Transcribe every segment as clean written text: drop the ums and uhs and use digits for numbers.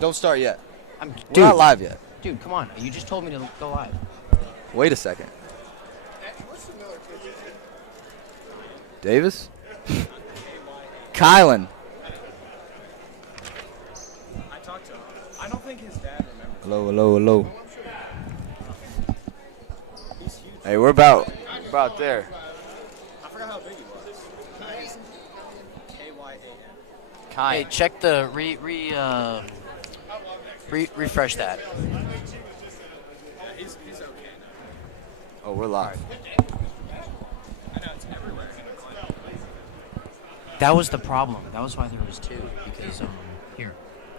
Don't start yet. We're not live yet. Dude, come on. You just told me to go live. Wait a second. Davis? Kylan. I talked to him. I don't think his dad remembers. Hello, hello, hello. Hey, we're about there. I forgot how big he was. K-Y-A-N. Hey, check the refresh that. Yeah, he's okay now. Oh, we're live. I know, it's everywhere. That was the problem. That was why there was two. Because here,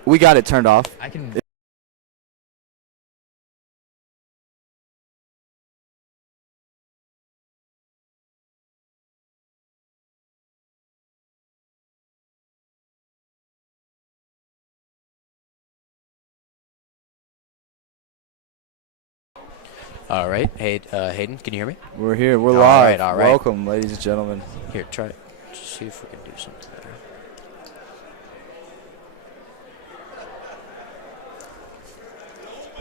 We got it turned off. I can. All right. Hey, Hayden, can you hear me? We're here. We're All live. right, all right. Welcome, ladies and gentlemen. Here, try it. Just see if we can do something better.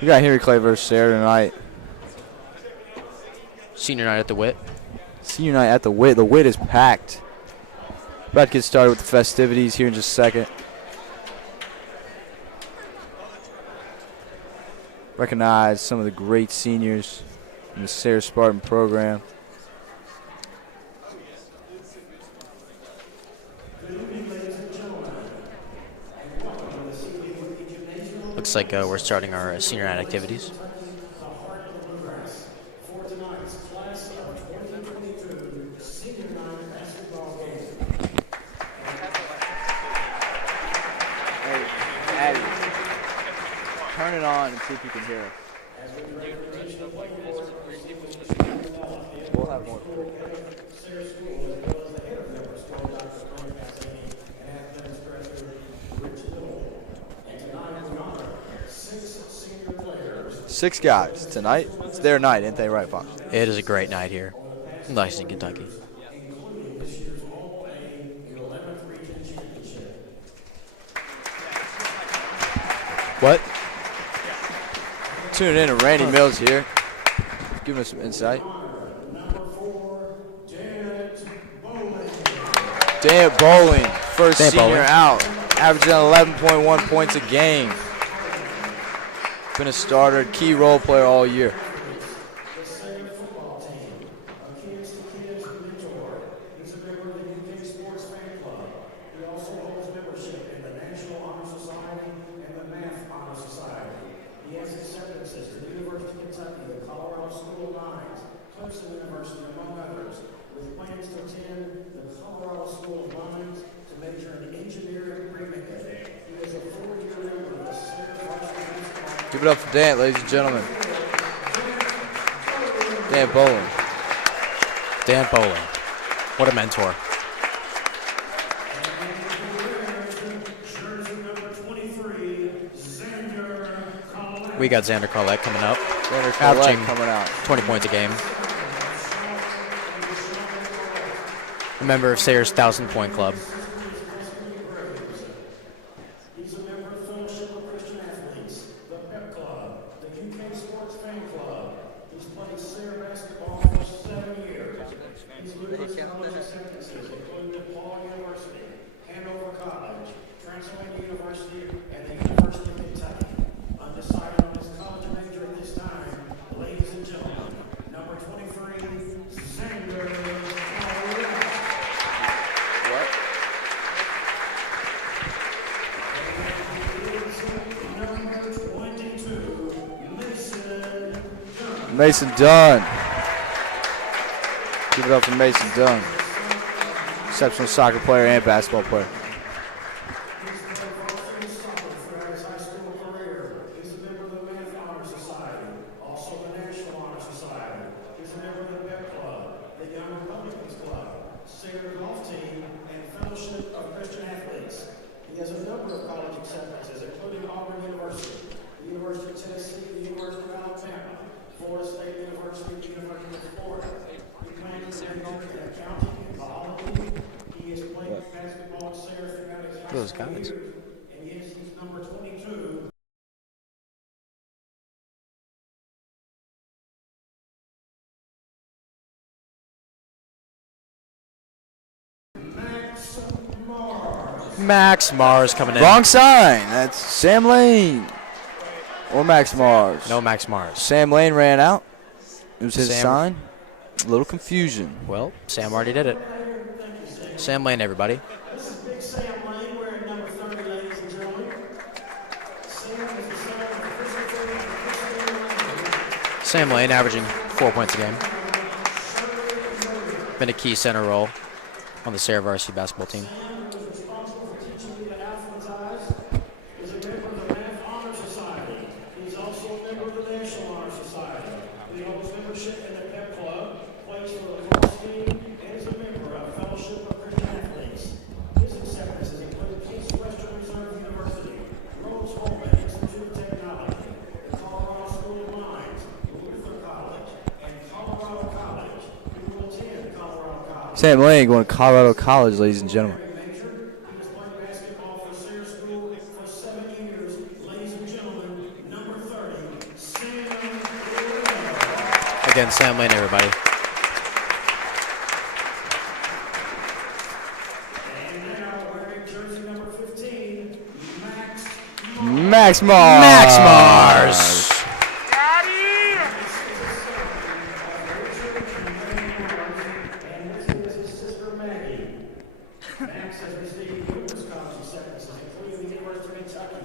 We got Henry Clay versus Sayre tonight. Senior night at the WIT. Senior night at the WIT. The WIT is packed. About to get started with the festivities here in just a second. Recognize some of the great seniors in the Sayre Spartan program. Looks like we're starting our senior night activities. Addy, turn it on and see if you can hear us. We'll have more. Six guys tonight. It's their night, ain't they right, Fox? It is a great night here in Lexington, Kentucky. What? Tuning in to Randy Mills here. Giving us some insight. Dan Bowling, first Dan senior Bowling. out, averaging 11.1 points a game. Been a starter, key role player all year. Give it up for Dan, ladies and gentlemen. Dan Bowling. Dan Bowling. What a mentor. We got Xander Collette coming up. Xander Collette Averaging coming out. 20 points a game. A member of Sayre's 1,000-point club. Mason Dunn. Give it up for Mason Dunn. Exceptional soccer player and basketball player. Those guys. Max Mars coming in. Wrong sign. That's Sam Lane. Or Max Mars. No Max Mars. Sam Lane ran out. It was his Sam- sign. A little confusion. Well, Sam already did it. Sam Lane, everybody. This is Big Sam Lane wearing number 30, ladies and gentlemen. Sam is the son of Christopher. Sam Lane averaging 4 points a game. Been a key center role on the Sayre varsity basketball team. Sam was responsible for teaching me to alphabetize. Is a member of the Math Honor Society. He's also a member of the National Honor Society. He holds membership in the Pep Club, plays for the lacrosse team, and is a member of Fellowship of Christian Athletes. His acceptance is included Case Western Reserve University, Rose-Hulman Institute of Technology, the Colorado School of Mines, Luther College, and Colorado College. He will attend Colorado College. Sam Lane going to Colorado College, ladies and gentlemen. Major. He has played basketball for Sayre School for 7 years. Ladies and gentlemen, number 30, Sam Lane. Again, Sam Lane, everybody. And now wearing jersey number 15, Max Max Mars. Max Mars. and this is his sister Maggie. Max has received numerous college acceptances, including the University of Kentucky,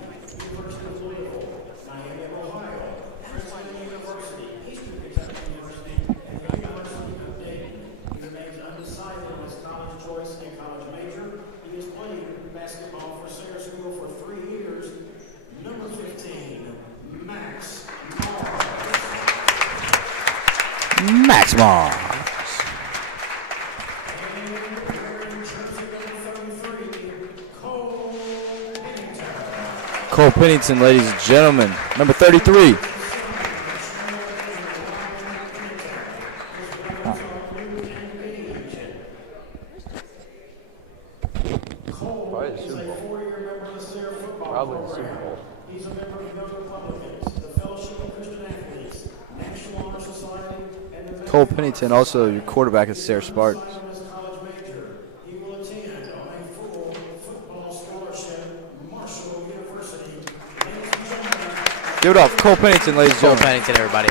University of Louisville, Miami of Ohio, Princeton University, Eastern Kentucky University, and the University of Dayton. He remains undecided on his college choice and college major. He has played basketball for Sayre School for 3 years. Number 15, Max Mars. Max Mars. Cole Pennington, ladies and gentlemen. Number 33. Cole is a 4-year member of the Sayre football program. He's a member of the Young Republicans, the Fellowship of Christian Athletes, National Honor Society, and the Cole Pennington, also your quarterback at Sayre Spartans. on his college major. He will attend on a full football scholarship, Marshall University. Ladies and gentlemen, Give it up, Cole Pennington, ladies and Cole gentlemen. Pennington, everybody.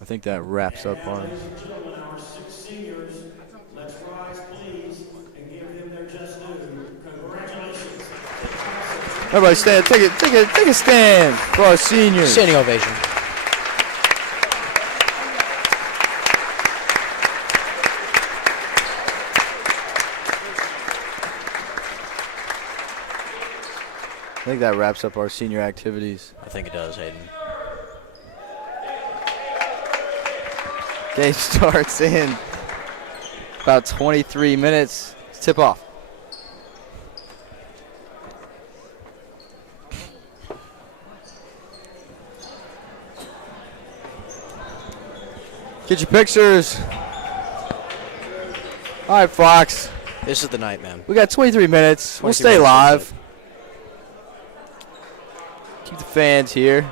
I think that wraps up our. ladies and gentlemen, our 6 seniors, let's rise, please, and give them their just due. Congratulations. Everybody stand. Take a stand for our seniors. Standing ovation. I think that wraps up our senior activities. I think it does, Hayden. Game starts in about 23 minutes. Tip off. Get your pictures. All right, Fox. This is the night, man. We got 23 minutes. We'll 23 stay minutes, live. that's Keep the fans here.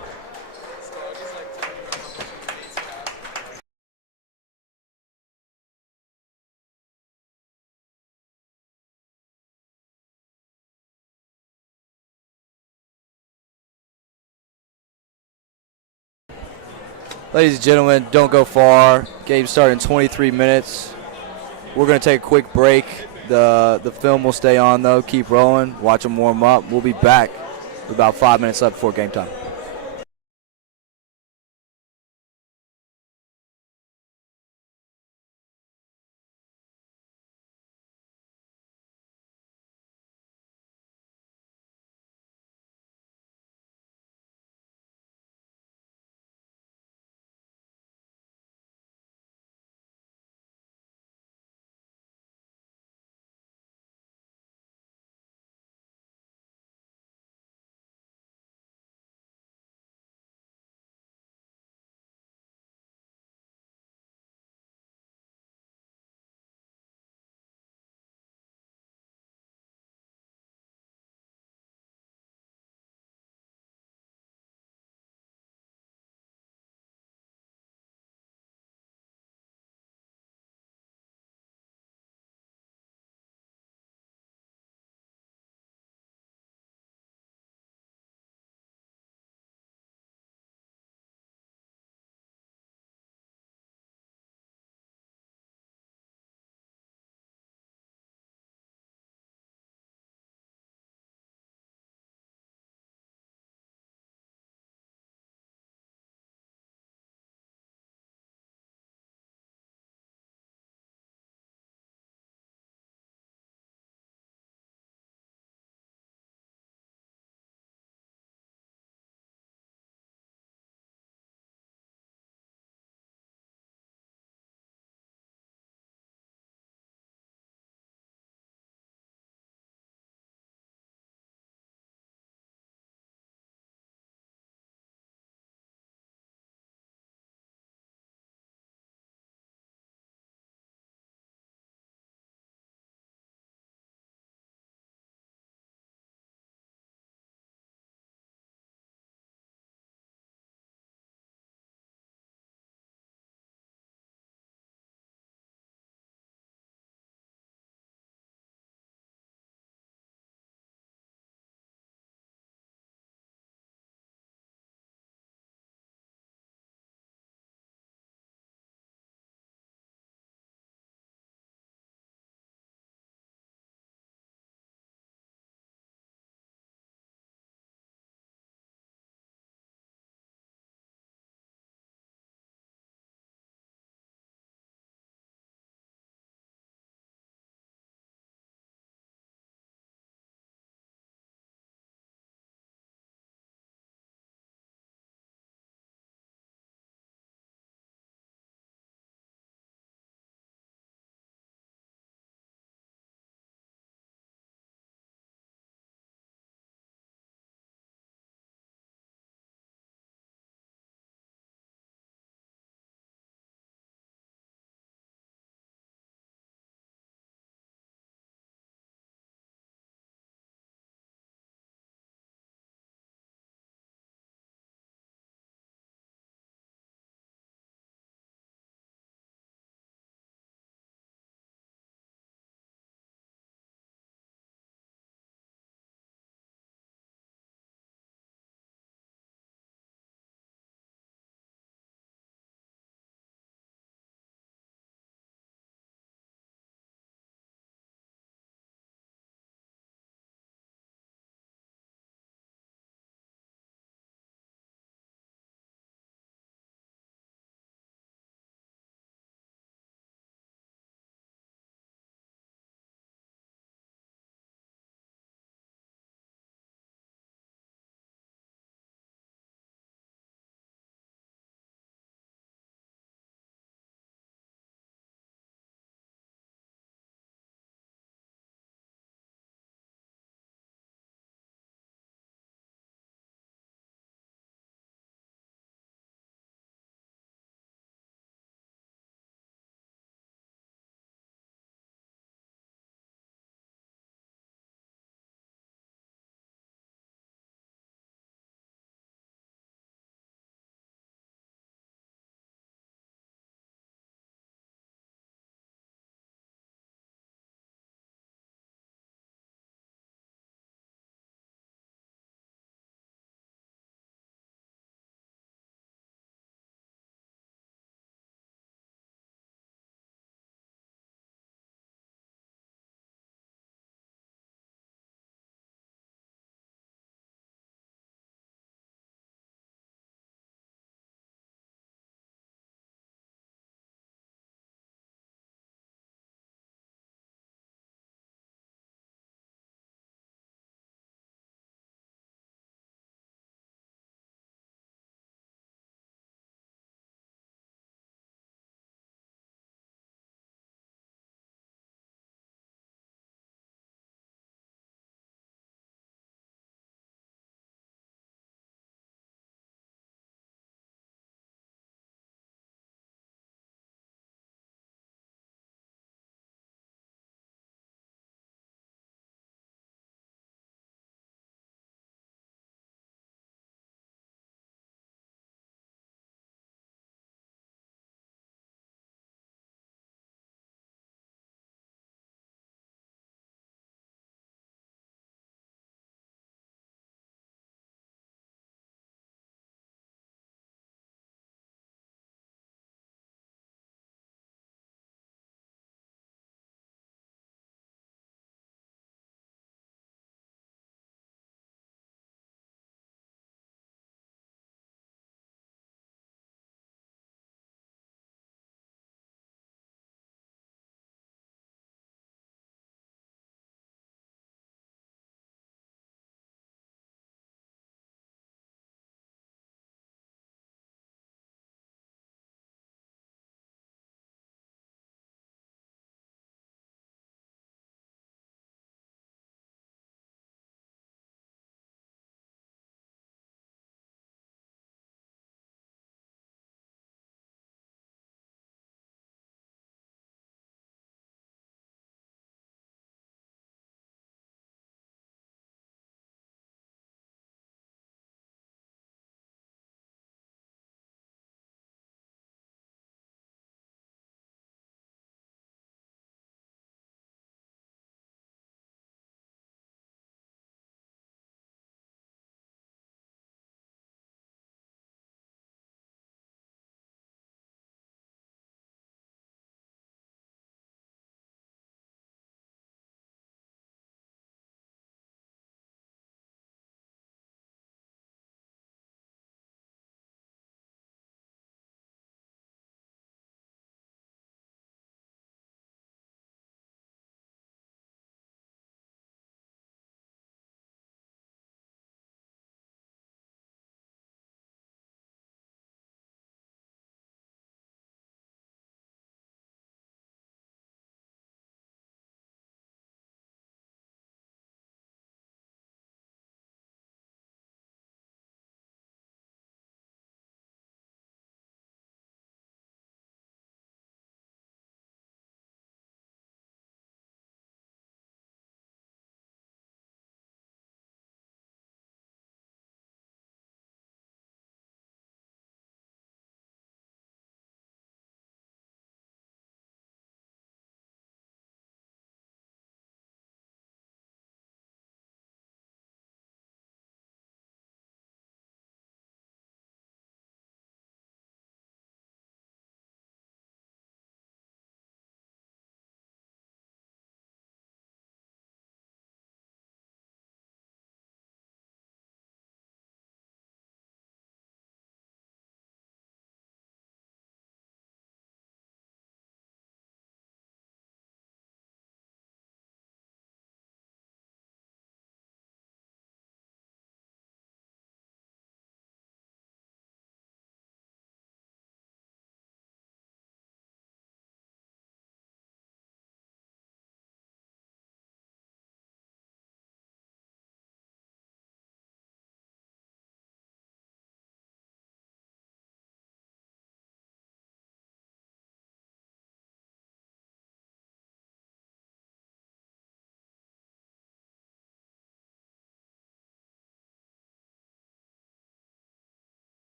Ladies and gentlemen, don't go far. Game starting in 23 minutes. We're going to take a quick break. The film will stay on, though. Keep rolling. Watch them warm up. We'll be back with about 5 minutes left before game time.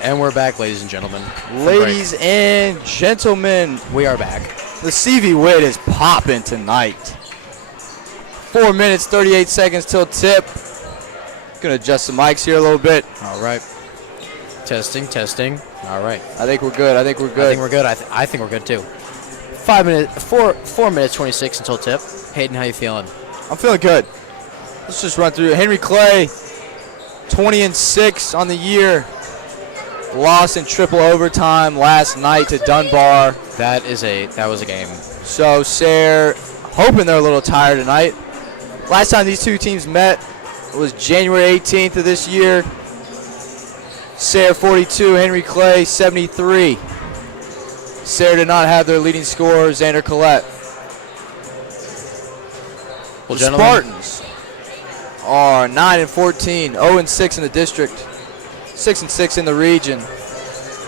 And we're back, ladies and gentlemen. Ladies and gentlemen, We are back. the CV Wit is popping tonight. 4 minutes, 38 seconds till tip. Gonna adjust the mics here a little bit. All right. Testing, testing. All right. I think we're good. I think we're good. I think we're good too. 4 minutes 26 until tip. Hayden, how you feeling? I'm feeling good. Let's just run through it. Henry Clay, 20-6 on the year. Lost in triple overtime last night to Dunbar. That was a game. So Sayre hoping they're a little tired tonight. Last time these two teams met was January 18th of this year. Sayre 42, Henry Clay 73. Sayre did not have their leading scorer, Xander Collette. Well, The gentlemen, Spartans are 9-14, 0-6 in the district, 6-6 in the region.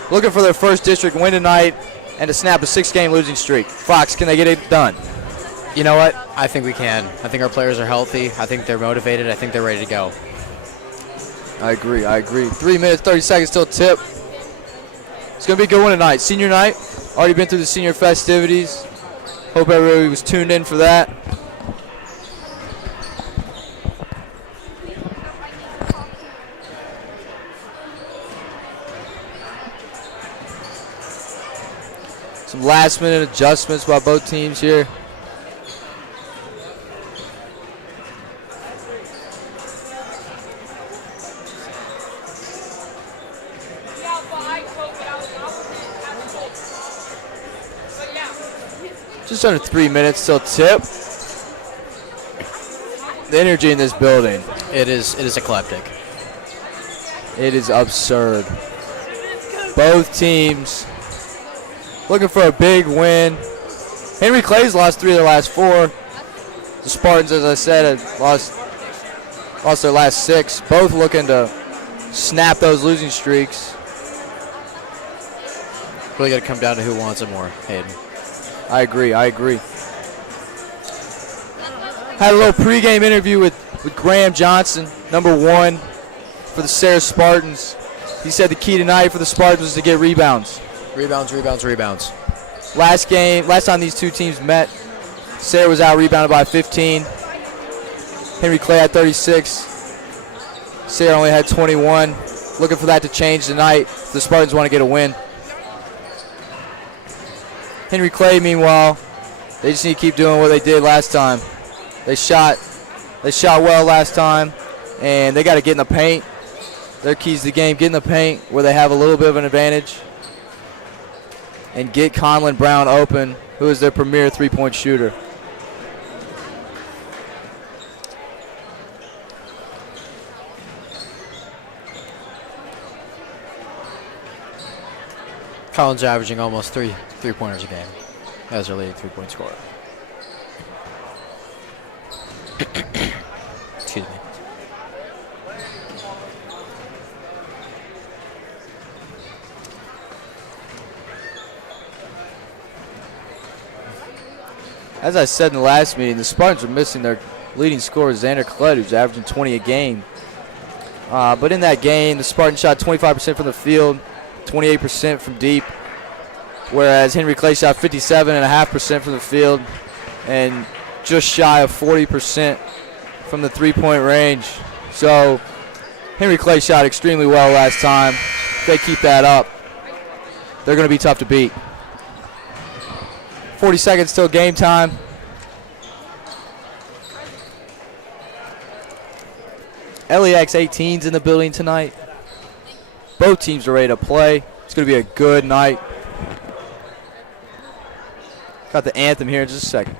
Looking for their first district win tonight and to snap a 6-game losing streak. Fox, can they get it done? you know what? I think we can. I think our players are healthy. I think they're motivated. I think they're ready to go. I agree. 3 minutes, 30 seconds till tip. It's going to be a good one tonight. Senior night. Already been through the senior festivities. Hope everybody was tuned in for that. Some last minute adjustments by both teams here. Just under 3 minutes till tip. The energy in this building, It is eclectic. it is absurd. Both teams looking for a big win. Henry Clay's lost 3 of their last 4. The Spartans, as I said, have lost their last 6. Both looking to snap those losing streaks. Really got to come down to who wants it more, Hayden. I agree. Had a little pregame interview with Graham Johnson, number 1 for the Sayre Spartans. He said the key tonight for the Spartans was to get rebounds. Rebounds. Last time these two teams met, Sayre was out rebounded by 15. Henry Clay had 36. Sayre only had 21. Looking for that to change tonight if the Spartans want to get a win. Henry Clay, meanwhile, they just need to keep doing what they did last time. They shot well last time, and they got to get in the paint. Their keys to the game: get in the paint where they have a little bit of an advantage, and get Conlon Brown open, who is their premier three-point shooter. Collins averaging almost three-pointers a game as their leading three-point scorer. Excuse me. As I said in the last meeting, the Spartans are missing their leading scorer, Xander Collette, who's averaging 20 a game. But in that game, the Spartans shot 25% from the field, 28% from deep, whereas Henry Clay shot 57.5% from the field and just shy of 40% from the three-point range. So Henry Clay shot extremely well last time. If they keep that up, they're going to be tough to beat. 40 seconds till game time. LEX 18's in the building tonight. Both teams are ready to play. It's going to be a good night. Got the anthem here in just a second.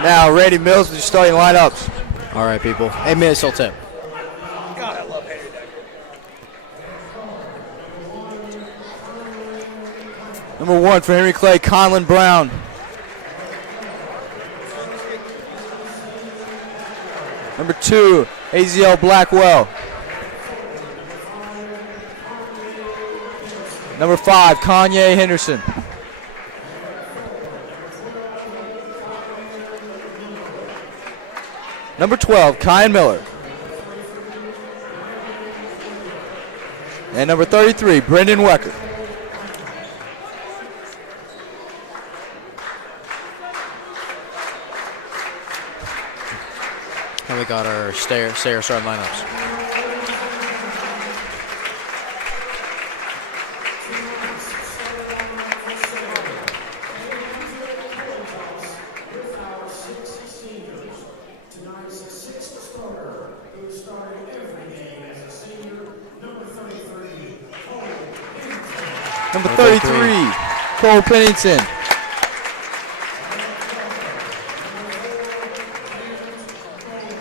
Now, Randy Mills with your starting lineups. All right, people. 8 minutes till tip. God, I love Henry Decker. Number 1 for Henry Clay, Conlon Brown. Number 2, AZL Blackwell. Number 5, Kanye Henderson. Number 12, Kyan Miller. And number 33, Brendan Wecker. And we got our Sayre starting lineups. Number 33, Cole Pennington.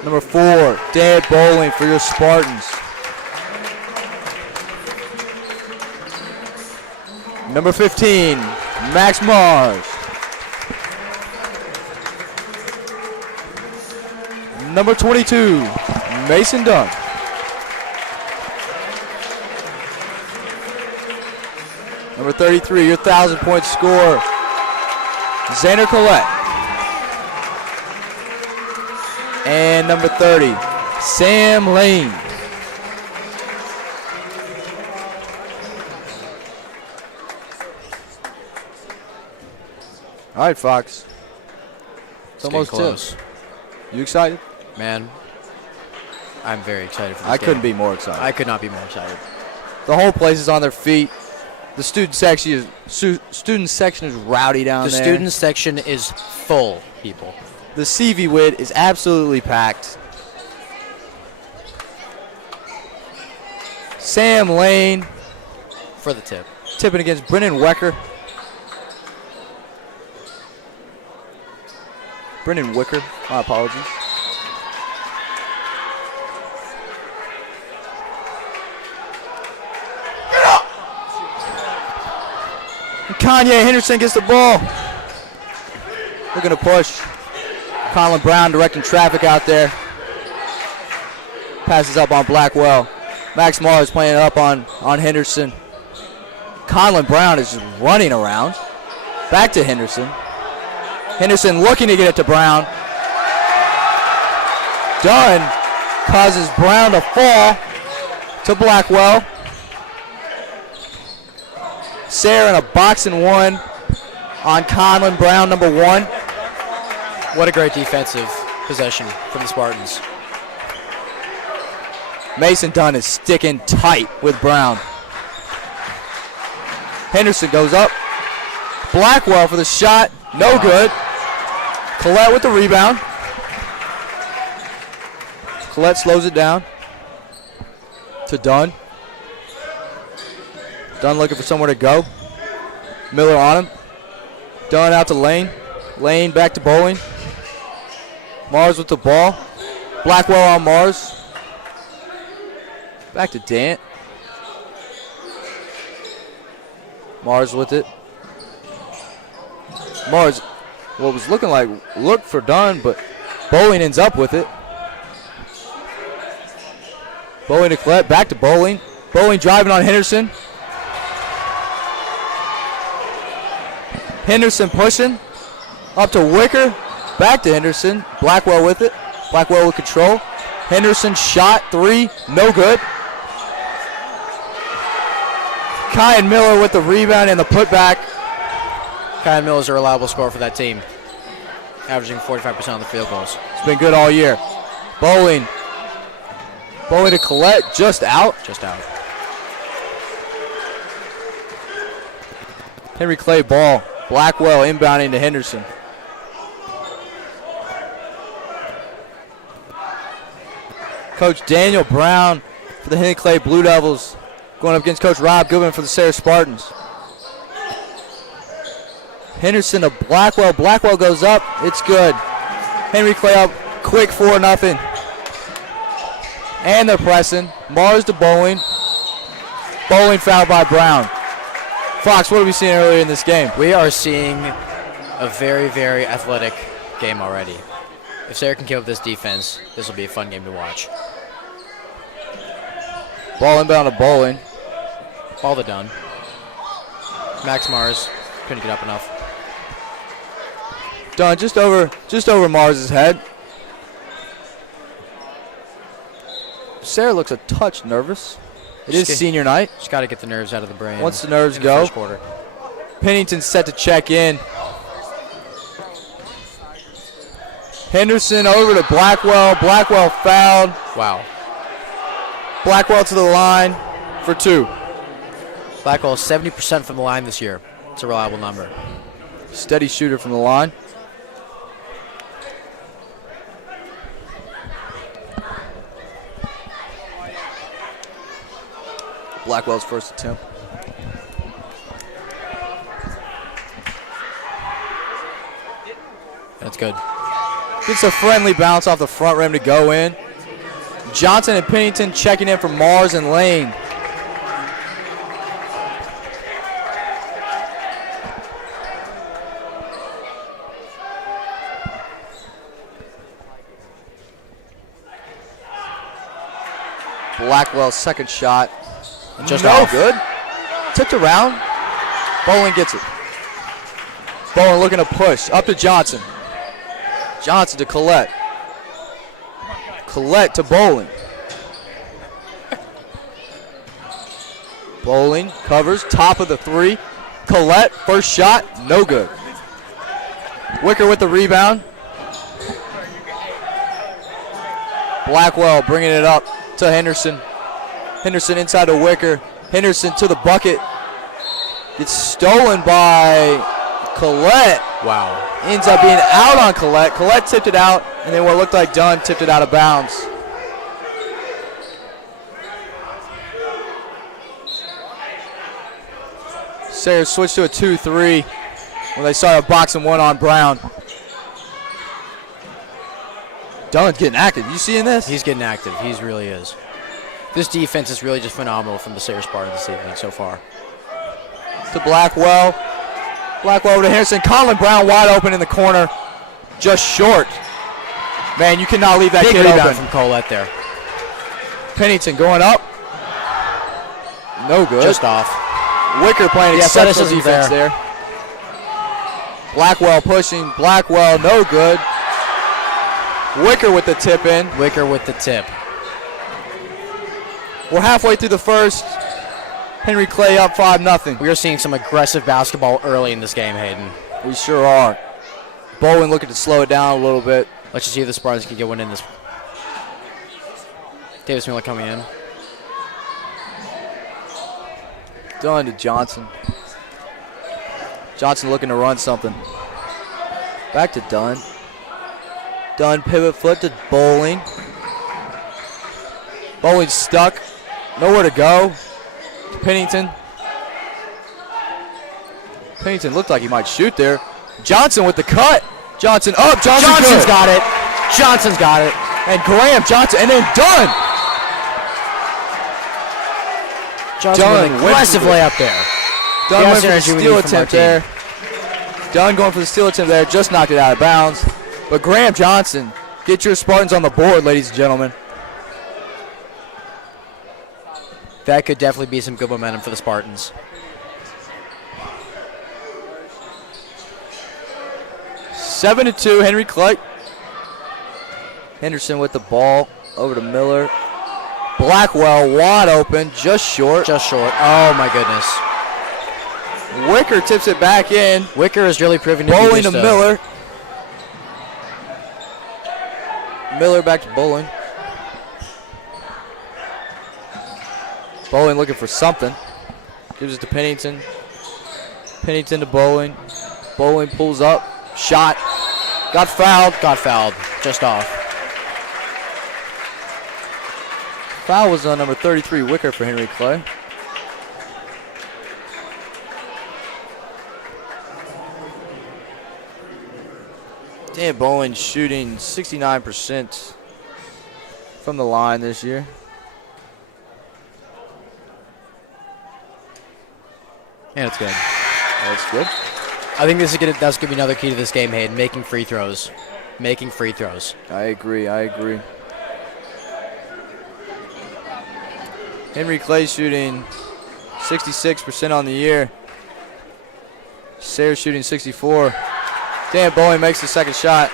Number 4, Dan Bowling for your Spartans. Number 15, Max Mars. Number 22, Mason Dunn. Number 33, your 1,000-point scorer, Xander Collette. And number 30, Sam Lane. All right, Fox. It's almost close. tip. You excited? Man, I'm very excited for this I game. couldn't be more excited. I could not be more excited. The whole place is on their feet. The student section is rowdy down The there. student section is full, people. The CV Wit is absolutely packed. Sam Lane For the tip. tipping against Brendan Wecker. Brendan Wicker, my apologies. And Kanye Henderson gets the ball. Looking to push. Colin Brown directing traffic out there. Passes up on Blackwell. Max Mars playing it up on Henderson. Colin Brown is just running around. Back to Henderson. Henderson looking to get it to Brown. Dunn causes Brown to fall to Blackwell. Sayre in a boxing one on Conlon Brown, number 1. What a great defensive possession from the Spartans. Mason Dunn is sticking tight with Brown. Henderson goes up. Blackwell for the shot. No good. Collette with the rebound. Collette slows it down to Dunn. Dunn looking for somewhere to go. Miller on him. Dunn out to Lane. Lane back to Bowling. Mars with the ball. Blackwell on Mars. Back to Dant. Mars with it. Mars, what was looking like, looked for Dunn, but Bowling ends up with it. Bowling to Collette, back to Bowling. Bowling driving on Henderson. Henderson pushing. Up to Wicker. Back to Henderson. Blackwell with it. Blackwell with control. Henderson shot 3. No good. Kyan Miller with the rebound and the putback. Kyle Miller's a reliable scorer for that team, averaging 45% on the field goals. It's been good all year. Bowling. Bowling to Collette. Just out. Just out. Henry Clay ball. Blackwell inbounding to Henderson. Coach Daniel Brown for the Henry Clay Blue Devils going up against Coach Rob Goodman for the Sayre Spartans. Henderson to Blackwell. Blackwell goes up. It's good. Henry Clay up quick 4-0. And they're pressing. Mars to Bowling. Bowling fouled by Brown. Fox, what have we seen earlier in this game? We are seeing a very, very athletic game already. If Sayre can keep up this defense, this will be a fun game to watch. Ball inbound to Bowling. Ball to Dunn. Max Mars couldn't get up enough. Done just over Mars's head. Sayre looks a touch nervous. It is senior night. Just got to get the nerves out of the brain. Once the nerves in go, the first quarter. Pennington's set to check in. Henderson over to Blackwell. Blackwell fouled. Wow. Blackwell to the line for 2. Blackwell 70% from the line this year. It's a reliable number. Steady shooter from the line. Blackwell's first attempt. That's good. Gets a friendly bounce off the front rim to go in. Johnson and Pennington checking in for Mars and Lane. Blackwell's second shot. Just no off. good. Tipped around. Bowling gets it. Bowling looking to push. Up to Johnson. Johnson to Collette. Collette to Bowling. Bowling covers. Top of the 3. Collette, first shot. No good. Wicker with the rebound. Blackwell bringing it up to Henderson. Henderson inside to Wicker. Henderson to the bucket. It's stolen by Collette. Wow. Ends up being out on Collette. Collette tipped it out, and then what looked like Dunn tipped it out of bounds. Sayre switched to a 2-3 when they started boxing one on Brown. Dunn's getting active. You seeing this? He's getting active. He really is. This defense is really just phenomenal from the Sayre Spartans this evening so far. To Blackwell. Blackwell over to Henderson. Colin Brown wide open in the corner. Just short. Man, you cannot leave that Big kid rebound open. from Colette there. Pennington going up. No good. Just off. Wicker playing The exceptional athleticism defense there. Blackwell pushing. Blackwell no good. Wicker with the tip in. Wicker with the tip. We're halfway through the first. Henry Clay up 5-0. We are seeing some aggressive basketball early in this game, Hayden. We sure are. Bowen looking to slow it down a little bit. Let's just see if the Spartans can get one in this. Davis Miller coming in. Dunn to Johnson. Johnson looking to run something. Back to Dunn. Dunn pivot foot to Bowling. Bowling stuck. Nowhere to go. Pennington. Pennington looked like he might shoot there. Johnson with the cut. Johnson up. Johnson's got it. Johnson's got it. And Graham Johnson. And then Dunn. Johnson with an aggressive layup there. Dunn went for the energy we steal need from our attempt team. there. Dunn going for the steal attempt there, just knocked it out of bounds. But Graham Johnson, get your Spartans on the board, ladies and gentlemen. That could definitely be some good momentum for the Spartans. Seven to 2, Henry Clay. Henderson with the ball over to Miller. Blackwell wide open, just short. Just short. Oh my goodness. Wicker tips it back in. Wicker is really proving to be Bowling just to Miller. Miller back to Bowling. Bowling looking for something. Gives it to Pennington. Pennington to Bowling. Bowling pulls up. Shot. Got fouled. Got fouled. Just off. Foul was on number 33, Wicker, for Henry Clay. Dan Bowling shooting 69% from the line this year. And it's good. That's good. I think that's gonna be another key to this game, Hayden. Making free throws. Making free throws. I agree. Henry Clay shooting 66% on the year. Sayre shooting 64. Dan Bowling makes the second shot.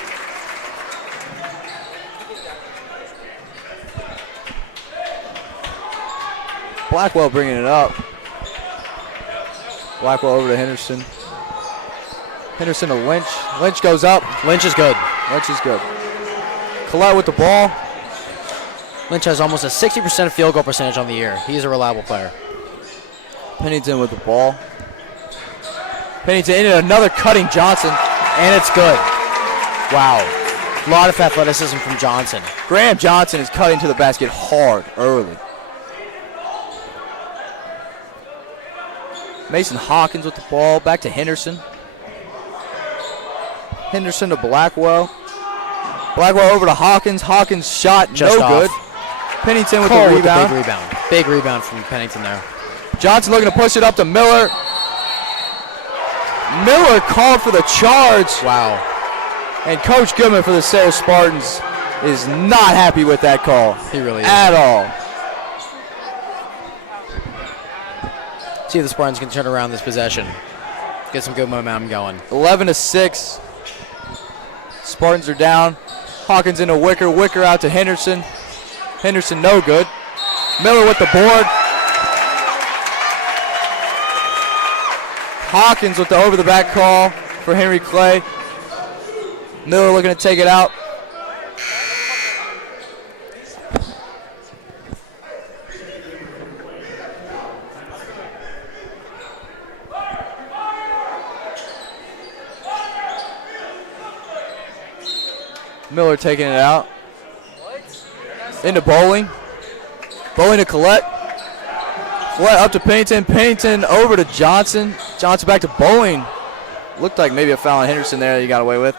Blackwell bringing it up. Blackwell over to Henderson. Henderson to Lynch. Lynch goes up. Lynch is good. Lynch is good. Collette with the ball. Lynch has almost a 60% field goal percentage on the year. He's a reliable player. Pennington with the ball. Pennington into another cutting Johnson. And it's good. Wow. A lot of athleticism from Johnson. Graham Johnson is cutting to the basket hard early. Mason Hawkins with the ball. Back to Henderson. Henderson to Blackwell. Blackwell over to Hawkins. Hawkins shot Just no off. good. Pennington with Cole the with rebound. the big rebound. Big rebound from Pennington there. Johnson looking to push it up to Miller. Miller called for the charge. Wow. And Coach Goodman for the Sayre Spartans is not happy with that call. He really is. At all. See if the Spartans can turn around this possession. Get some good momentum going. 11 to 6. Spartans are down. Hawkins into Wicker. Wicker out to Henderson. Henderson no good. Miller with the board. Hawkins with the over-the-back call for Henry Clay. Miller looking to take it out. Miller taking it out. Into Bowling. Bowling to Collette. Collette up to Pennington. Pennington over to Johnson. Johnson back to Bowling. Looked like maybe a foul on Henderson there that he got away with.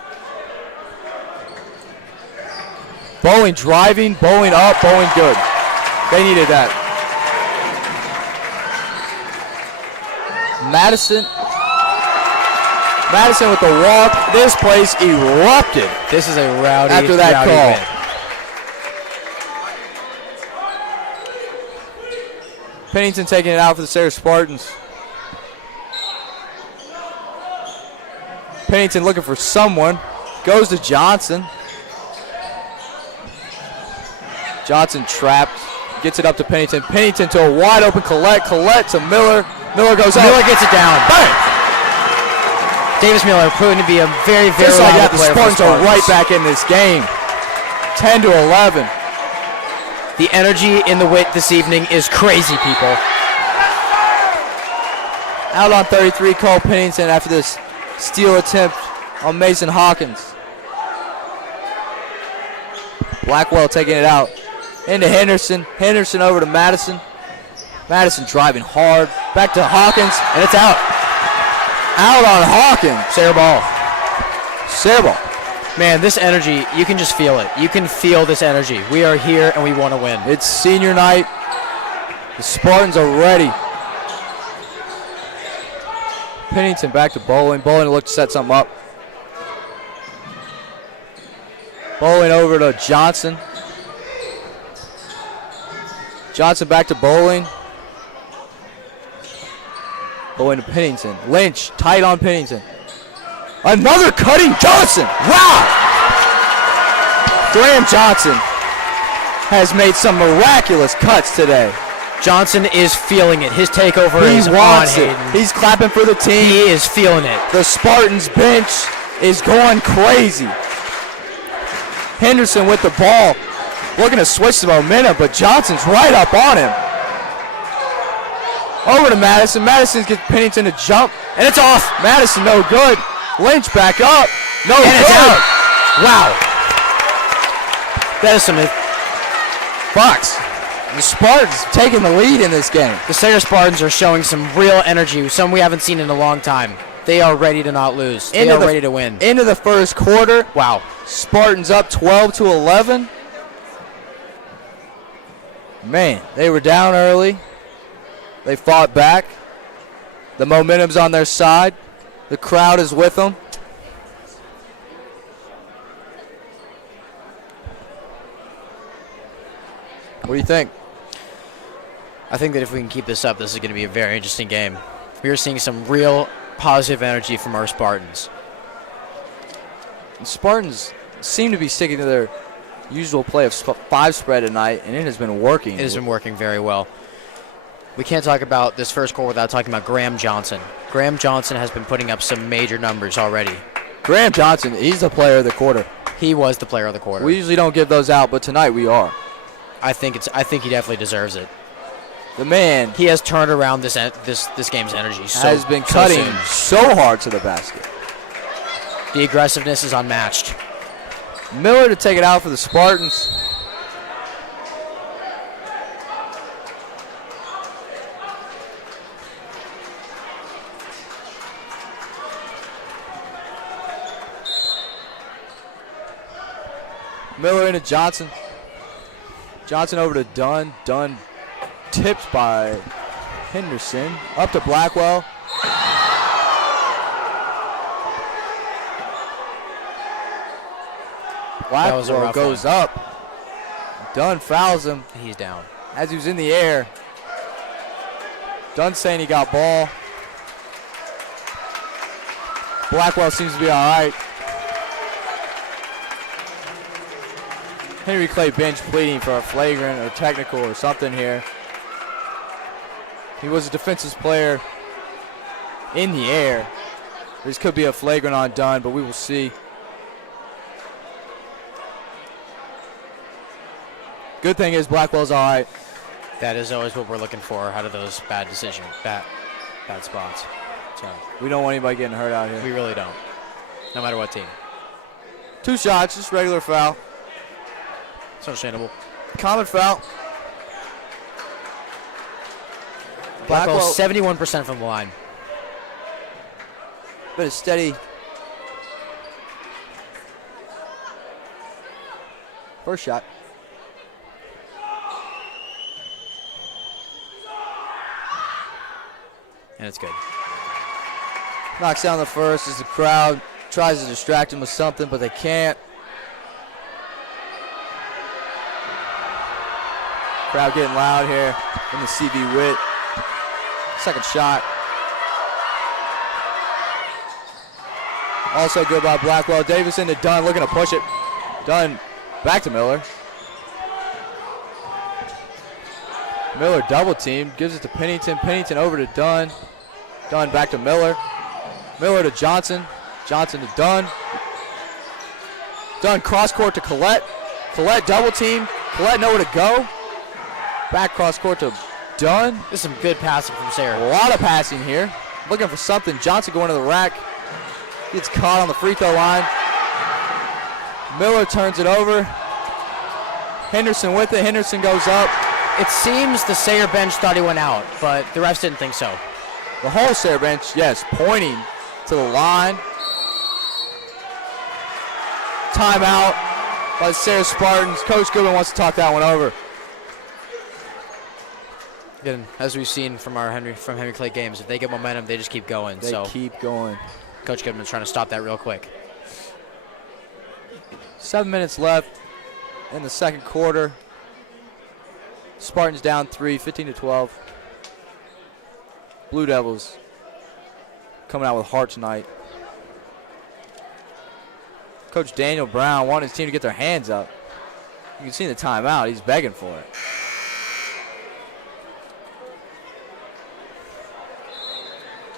Bowling driving. Bowling up. Bowling good. They needed that. Madison. Madison with the walk. This place erupted. This is a rowdy after that call. Win. Pennington taking it out for the Sayre Spartans. Pennington looking for someone. Goes to Johnson. Johnson trapped. Gets it up to Pennington. Pennington to a wide open Collette. Collette to Miller. Miller goes up. Miller gets it down. Bang! Davis Miller proving to be a very, very Just like that, reliable the player for Spartans are right back in this game. 10 to 11. The energy in the WIT this evening is crazy, people. Out on 33, Cole Pennington after this steal attempt on Mason Hawkins. Blackwell taking it out. Into Henderson. Henderson over to Madison. Madison driving hard. Back to Hawkins, and it's out. Out on Hawkins. Sayre ball. Sayre ball. Man, this energy, you can just feel it. You can feel this energy. We are here and we want to win. It's senior night. The Spartans are ready. Pennington back to Bowling. Bowling looked to set something up. Bowling over to Johnson. Johnson back to Bowling. Bowling to Pennington. Lynch tight on Pennington. Another cutting Johnson. Wow! Graham Johnson has made some miraculous cuts today. Johnson is feeling it. His takeover He is wants on it. Hayden. He's clapping for the team. He is feeling it. The Spartans bench is going crazy. Henderson with the ball, looking to switch the momentum, but Johnson's right up on him. Over to Madison. Madison gets Pennington to jump, and it's off. Madison no good. Lynch back up. No And good. it's out. Wow. That is some. Bucks. The Spartans taking the lead in this game. The Sayre Spartans are showing some real energy, some we haven't seen in a long time. They are ready to not lose. They are ready to win. Into the first quarter. Wow. Spartans up 12-11. Man, they were down early. They fought back. The momentum's on their side. The crowd is with them. What do you think? I think that if we can keep this up, this is going to be a very interesting game. We are seeing some real positive energy from our Spartans. The Spartans seem to be sticking to their usual play of 5 spread tonight, and it has been working. It has been working very well. We can't talk about this first quarter without talking about Graham Johnson. Graham Johnson has been putting up some major numbers already. Graham Johnson, he's the player of the quarter. He was the player of the quarter. We usually don't give those out, but tonight we are. I think he definitely deserves it. The man He has turned around this game's energy. has been cutting so hard to the basket. The aggressiveness is unmatched. Miller to take it out for the Spartans. Miller into Johnson. Johnson over to Dunn. Dunn tipped by Henderson. Up to Blackwell. was a Blackwell rough goes one. up. Dunn fouls him He's down. as he was in the air. Dunn saying he got ball. Blackwell seems to be all right. Henry Clay bench pleading for a flagrant or technical or something here. He was a defensive player in the air. This could be a flagrant on Dunn, but we will see. Good thing is Blackwell's all right. That is always what we're looking for out of those bad decisions, bad spots. So We don't want anybody getting hurt out here. we really don't, no matter what team. 2 shots, just regular foul. It's understandable. Common foul. Blackwell Blackwell, 71% from the line. bit of steady. First shot. And it's good. Knocks down the first as the crowd tries to distract him with something, but they can't. Crowd getting loud here in the CV Witt. Second shot. Also good by Blackwell. Davis into Dunn, looking to push it. Dunn back to Miller. Miller double team, gives it to Pennington. Pennington over to Dunn. Dunn back to Miller. Miller to Johnson. Johnson to Dunn. Dunn cross court to Collette. Collette double team. Collette nowhere to go. Back cross court to Dunn. This is some good passing from A Sayre. lot of passing here. Looking for something. Johnson going to the rack. Gets caught on the free throw line. Miller turns it over. Henderson with it. Henderson goes up. It seems the Sayre bench thought he went out, but the refs didn't think so. The whole Sayre bench, yes, pointing to the line. Timeout by the Sayre Spartans. Coach Goodman wants to talk that one over. And as we've seen from Henry Clay games, if they get momentum, they just keep going. They keep going. Coach Goodman's trying to stop that real quick. 7 minutes left in the second quarter. Spartans down 3, 15-12. Blue Devils coming out with heart tonight. Coach Daniel Brown wanted his team to get their hands up. You can see in the timeout, he's begging for it.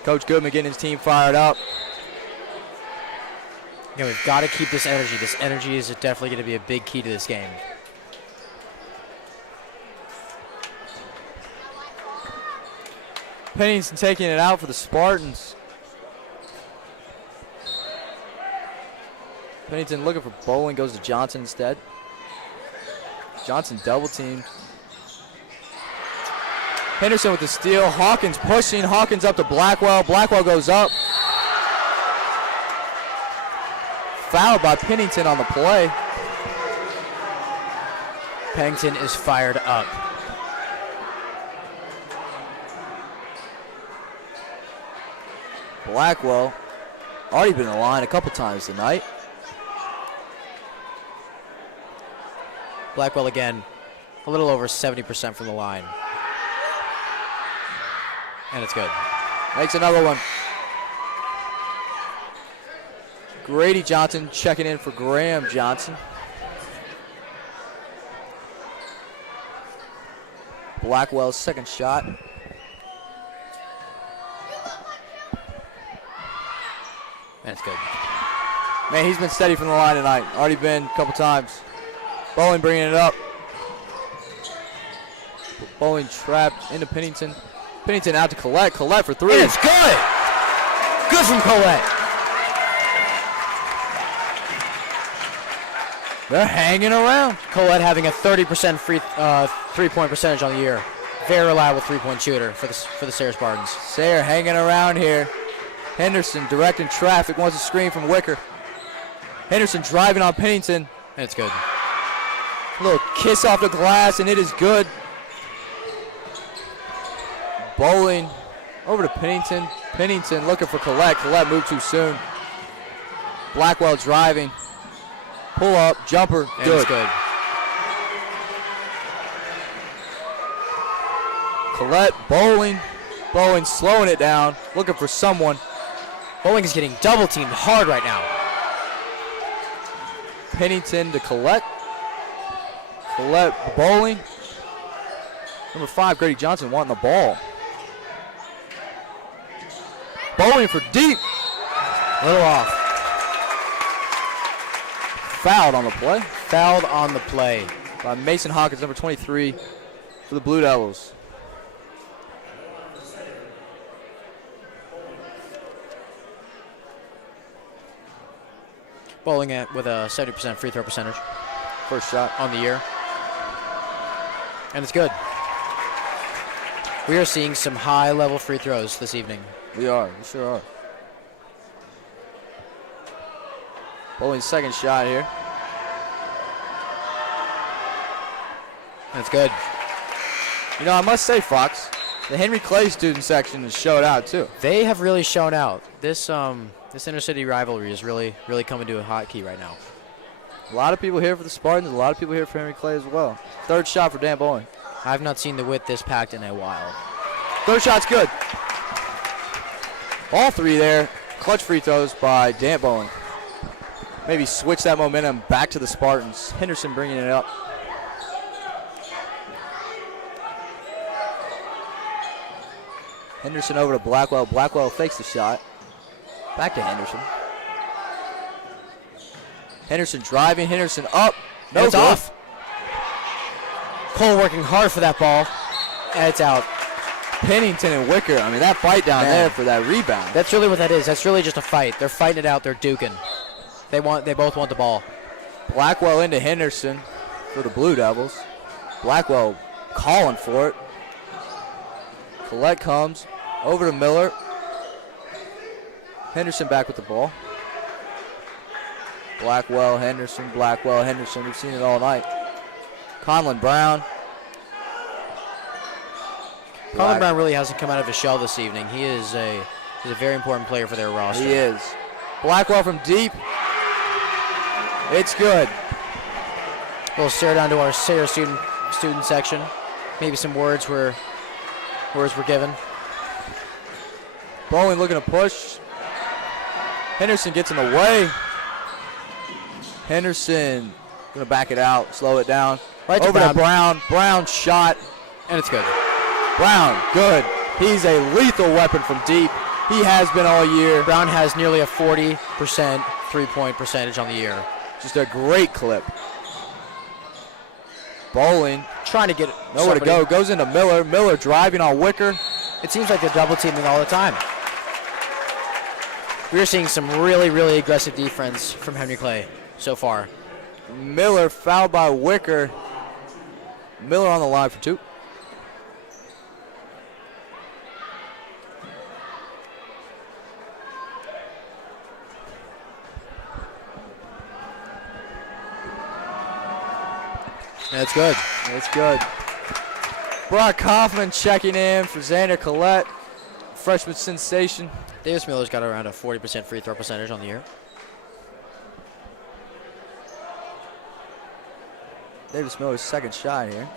Coach Goodman getting his team fired up. Yeah, we've got to keep this energy. This energy is definitely going to be a big key to this game. Pennington taking it out for the Spartans. Pennington looking for Bowling, goes to Johnson instead. Johnson double teamed. Henderson with the steal. Hawkins pushing. Hawkins up to Blackwell. Blackwell goes up. Fouled by Pennington on the play. Pennington is fired up. Blackwell already been in the line a couple times tonight. Blackwell again, a little over 70% from the line. And it's good. Makes another one. Grady Johnson checking in for Graham Johnson. Blackwell's second shot. That's good. Man, he's been steady from the line tonight. Already been a couple times. Bowling bringing it up. Bowling trapped into Pennington. Pennington out to Collette. Collette for three. And it's good. Good from Collette. They're hanging around. Collette having a 30% three-point percentage on the year. Very reliable three-point shooter for the Sayre Spartans. Sayre hanging around here. Henderson directing traffic, wants a screen from Wicker. Henderson driving on Pennington. And it's good. A little kiss off the glass, and it is good. Bowling over to Pennington. Pennington looking for Collette. Collette moved too soon. Blackwell driving. Pull up, jumper, And good. it's good. Collette, Bowling. Bowling slowing it down, looking for someone. Bowling is getting double teamed hard right now. Pennington to Collette. Collette, Bowling. Number 5, Grady Johnson wanting the ball. Bowling for deep. Little off. Fouled on the play Fouled on the play. by Mason Hawkins, number 23 for the Blue Devils. Bowling with a 70% free throw percentage First shot. on the year. And it's good. We are seeing some high-level free throws this evening. We are, we sure are. Bowling's second shot here. And it's good. You know, I must say, Fox, the Henry Clay student section has showed out too. They have really shown out. This intercity rivalry is really coming to a hot key right now. A lot of people here for the Spartans, a lot of people here for Henry Clay as well. Third shot for Dan Bowling. I've not seen the width this packed in a while. Third shot's good. All three there. Clutch free throws by Dan Bowling. Maybe switch that momentum back to the Spartans. Henderson bringing it up. Henderson over to Blackwell. Blackwell fakes the shot. Back to Henderson. Henderson driving. Henderson up. No, it's good. off. Cole working hard for that ball. And it's out. Pennington and Wicker. I mean, that fight down there for that rebound. That's really what that is. That's really just a fight. They're fighting it out. They're duking. They both want the ball. Blackwell into Henderson for the Blue Devils. Blackwell calling for it. Collette comes over to Miller. Henderson back with the ball. Blackwell, Henderson, Blackwell, Henderson. We've seen it all night. Conlon Brown. Colin Brown really hasn't come out of his shell this evening. He's a very important player for their roster. He is. Blackwell from deep. It's good. We'll stare down to our Sayre student section. Maybe some words were given. Bowling looking to push. Henderson gets in the way. Henderson going to back it out, slow it down. Right to over to Brown. Brown shot. And it's good. Brown, good. He's a lethal weapon from deep. He has been all year. Brown has nearly a 40% three-point percentage on the year. Just a great clip. Bowling. Trying to get nowhere to go. Goes into Miller. Miller driving on Wicker. It seems like they're double teaming all the time. We're seeing some really, really aggressive defense from Henry Clay so far. Miller fouled by Wicker. Miller on the line for 2. That's good. That's good. Brock Kaufman checking in for Xander Collette, freshman sensation. Davis Miller's got around a 40% free throw percentage on the year. Davis Miller's second shot here.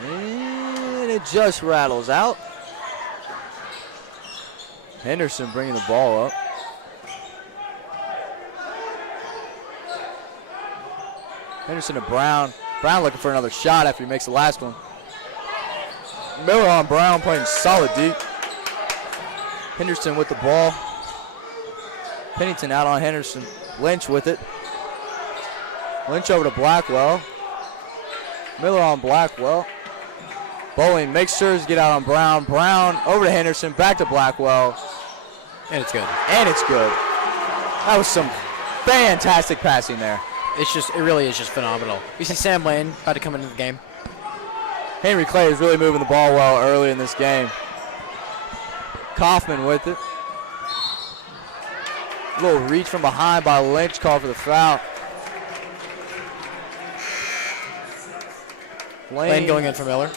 And it just rattles out. Henderson bringing the ball up. Henderson to Brown. Brown looking for another shot after he makes the last one. Miller on Brown playing solid deep. Henderson with the ball. Pennington out on Henderson. Lynch with it. Lynch over to Blackwell. Miller on Blackwell. Bowling makes sure to get out on Brown. Brown over to Henderson. Back to Blackwell. And it's good. And it's good. That was some fantastic passing there. It really is just phenomenal. You see Sam Lane about to come into the game. Henry Clay is really moving the ball well early in this game. Kaufman with it. A little reach from behind by Lynch, called for the foul. Lane going in for Miller.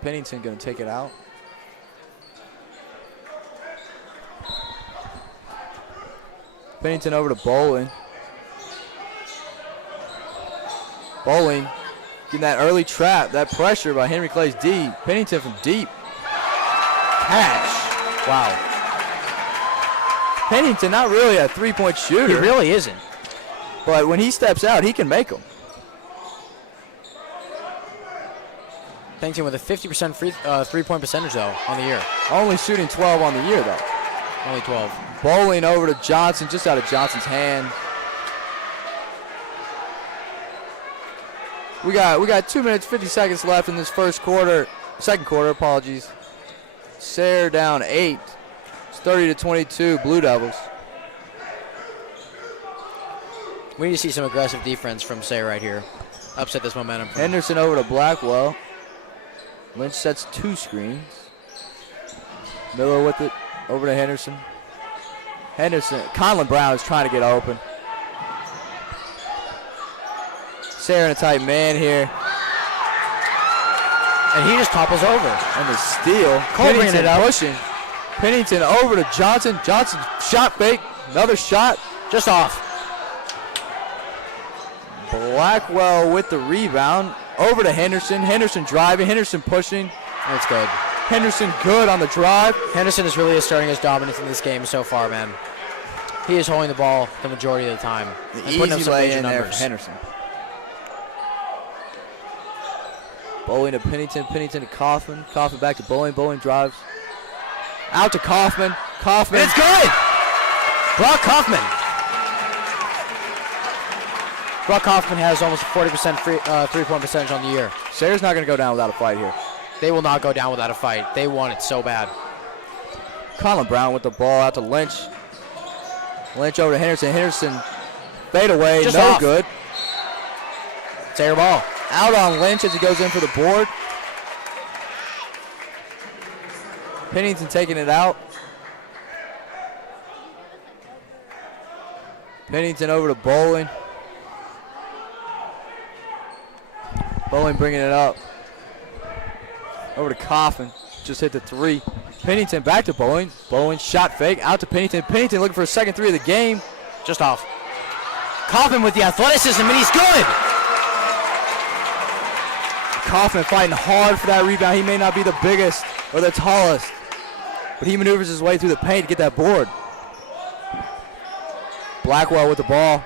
Pennington going to take it out. Pennington over to Bowling. Bowling getting that early trap, that pressure by Henry Clay's D. Pennington from deep. Cash. Wow. Pennington not really a three-point shooter. He really isn't. But when he steps out, he can make them. Pennington with a 50% three-point percentage, though, on the year. Only shooting 12 on the year, though. Only 12. Bowling over to Johnson, just out of Johnson's hand. We got 2 minutes, 50 seconds left in this second quarter, apologies. Sayre down 8. It's 30-22, Blue Devils. We need to see some aggressive defense from Sayre right here. Upset this momentum. Henderson over to Blackwell. Lynch sets 2 screens. Miller with it, over to Henderson. Conlon Brown is trying to get open. Sayre in a tight man here. And he just topples over. And the steal. Cole bringing it up. Pushing. Pennington over to Johnson. Johnson shot fake. Another shot. Just off. Blackwell with the rebound. Over to Henderson. Henderson driving. Henderson pushing. That's good. Henderson good on the drive. Henderson is really asserting his dominance in this game so far, man. He is holding the ball the majority of the time. The and putting up easy some lay major in there numbers. for Henderson. Bowling to Pennington. Pennington to Kaufman. Kaufman back to Bowling. Bowling drives. Out to Kaufman. Kaufman. It's good! Brock Kaufman. Brock Kaufman has almost a 40% three-point percentage on the year. Sayre's not going to go down without a fight here. They will not go down without a fight. They want it so bad. Colin Brown with the ball out to Lynch. Lynch over to Henderson. Henderson fade away. Just no off. good. Sayre ball. Out on Lynch as he goes in for the board. Pennington taking it out. Pennington over to Bowling. Bowling bringing it up. Over to Coffin. Just hit the three. Pennington back to Bowling. Bowling shot fake. Out to Pennington. Pennington looking for a second three of the game. Just off. Coffin with the athleticism, and he's good. Coffin fighting hard for that rebound. He may not be the biggest or the tallest, but he maneuvers his way through the paint to get that board. Blackwell with the ball.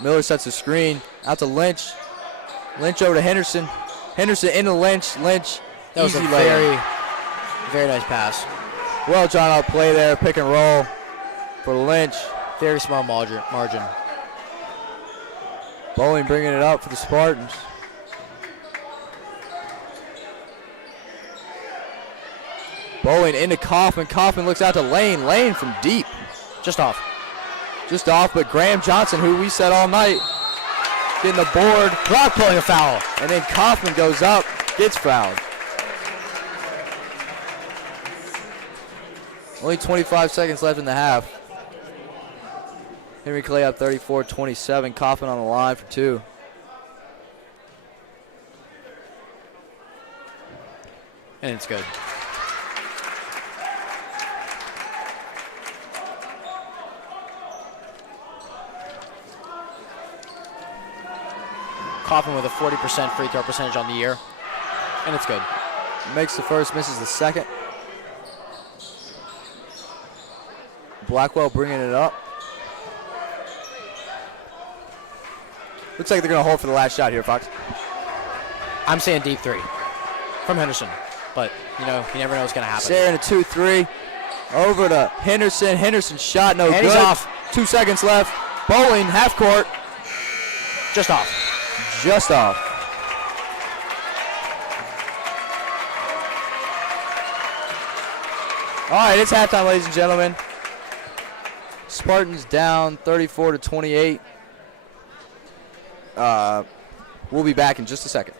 Miller sets the screen. Out to Lynch. Lynch over to Henderson. Henderson into Lynch. Lynch. That was a easy very, layup. very nice pass. Well drawn out play there. Pick and roll for Lynch. Very small margin. Bowling bringing it up for the Spartans. Bowling into Coffin. Coffin looks out to Lane. Lane from deep. Just off. Just off, but Graham Johnson, who we said all night, getting the board. Brock pulling a foul. And then Kaufman goes up, gets fouled. Only 25 seconds left in the half. Henry Clay up 34-27. Kaufman on the line for two. And it's good. Kaufman with a 40% free throw percentage on the year. And it's good. Makes the first, misses the second. Blackwell bringing it up. Looks like they're going to hold for the last shot here, Fox. I'm saying deep three from Henderson. But, you know, you never know what's going to happen. Sayre in a 2-3. Over to Henderson. Henderson shot no And good. he's off. 2 seconds left. Bowling, half court. Just off. Just off. All right, it's halftime, ladies and gentlemen. Spartans down 34-28. We'll be back in just a second.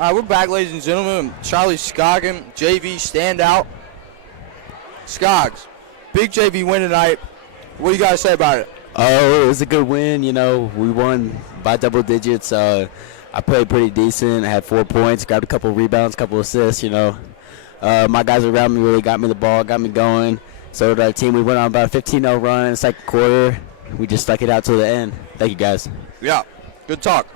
All right, we're back, ladies and gentlemen. Charlie Scoggin, JV standout. Scoggs, big JV win tonight. What do you got to say about it? Oh, it was a good win. You know, we won by double digits. I played pretty decent. I had 4 points, grabbed a couple rebounds, couple assists. You know, my guys around me really got me the ball, got me going. So did our team. We went on about a 15-0 run in the second quarter. We just stuck it out till the end. Thank you, guys. Yeah, good talk.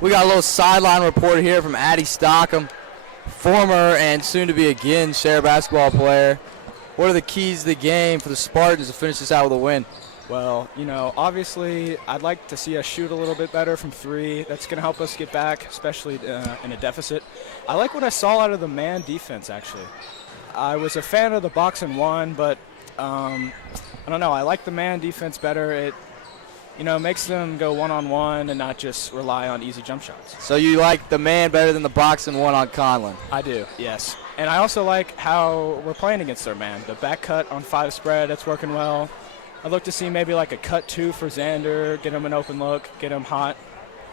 We got a little sideline report here from Addie Stockham, former and soon-to-be again Sayre basketball player. What are the keys to the game for the Spartans to finish this out with a win? Well, you know, obviously, I'd like to see us shoot a little bit better from three. That's going to help us get back, especially in a deficit. I like what I saw out of the man defense, actually. I was a fan of the box and one, but I don't know. I like the man defense better. It, you know, makes them go one-on-one and not just rely on easy jump shots. So you like the man better than the box and one on Conlon? I do, yes. And I also like how we're playing against their man. The back cut on 5 spread, that's working well. I'd look to see maybe like a cut 2 for Xander, get him an open look, get him hot.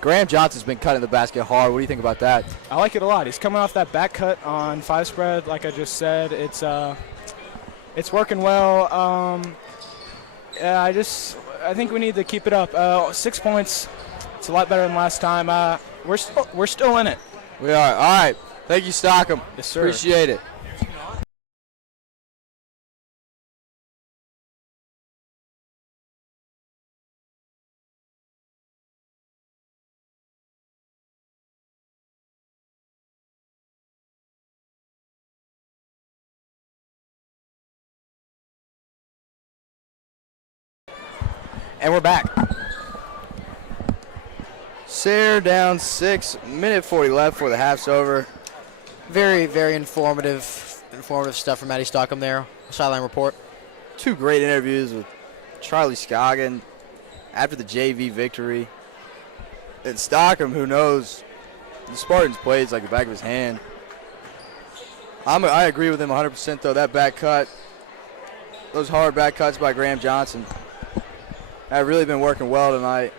Graham Johnson's been cutting the basket hard. What do you think about that? I like it a lot. He's coming off that back cut on 5 spread, like I just said. It's working well. Yeah, I think we need to keep it up. 6 points. It's a lot better than last time. We're still in it. We are. All right. Thank you, Stockham. Yes, sir. Appreciate it. And we're back. Sayre down 6, minute 40 left before the half's over. Very, very informative stuff from Matty Stockham there. Sideline report. 2 great interviews with Charlie Scoggin after the JV victory. And Stockham, who knows the Spartans plays like the back of his hand. I agree with him 100% though. That back cut, those hard back cuts by Graham Johnson have really been working well tonight.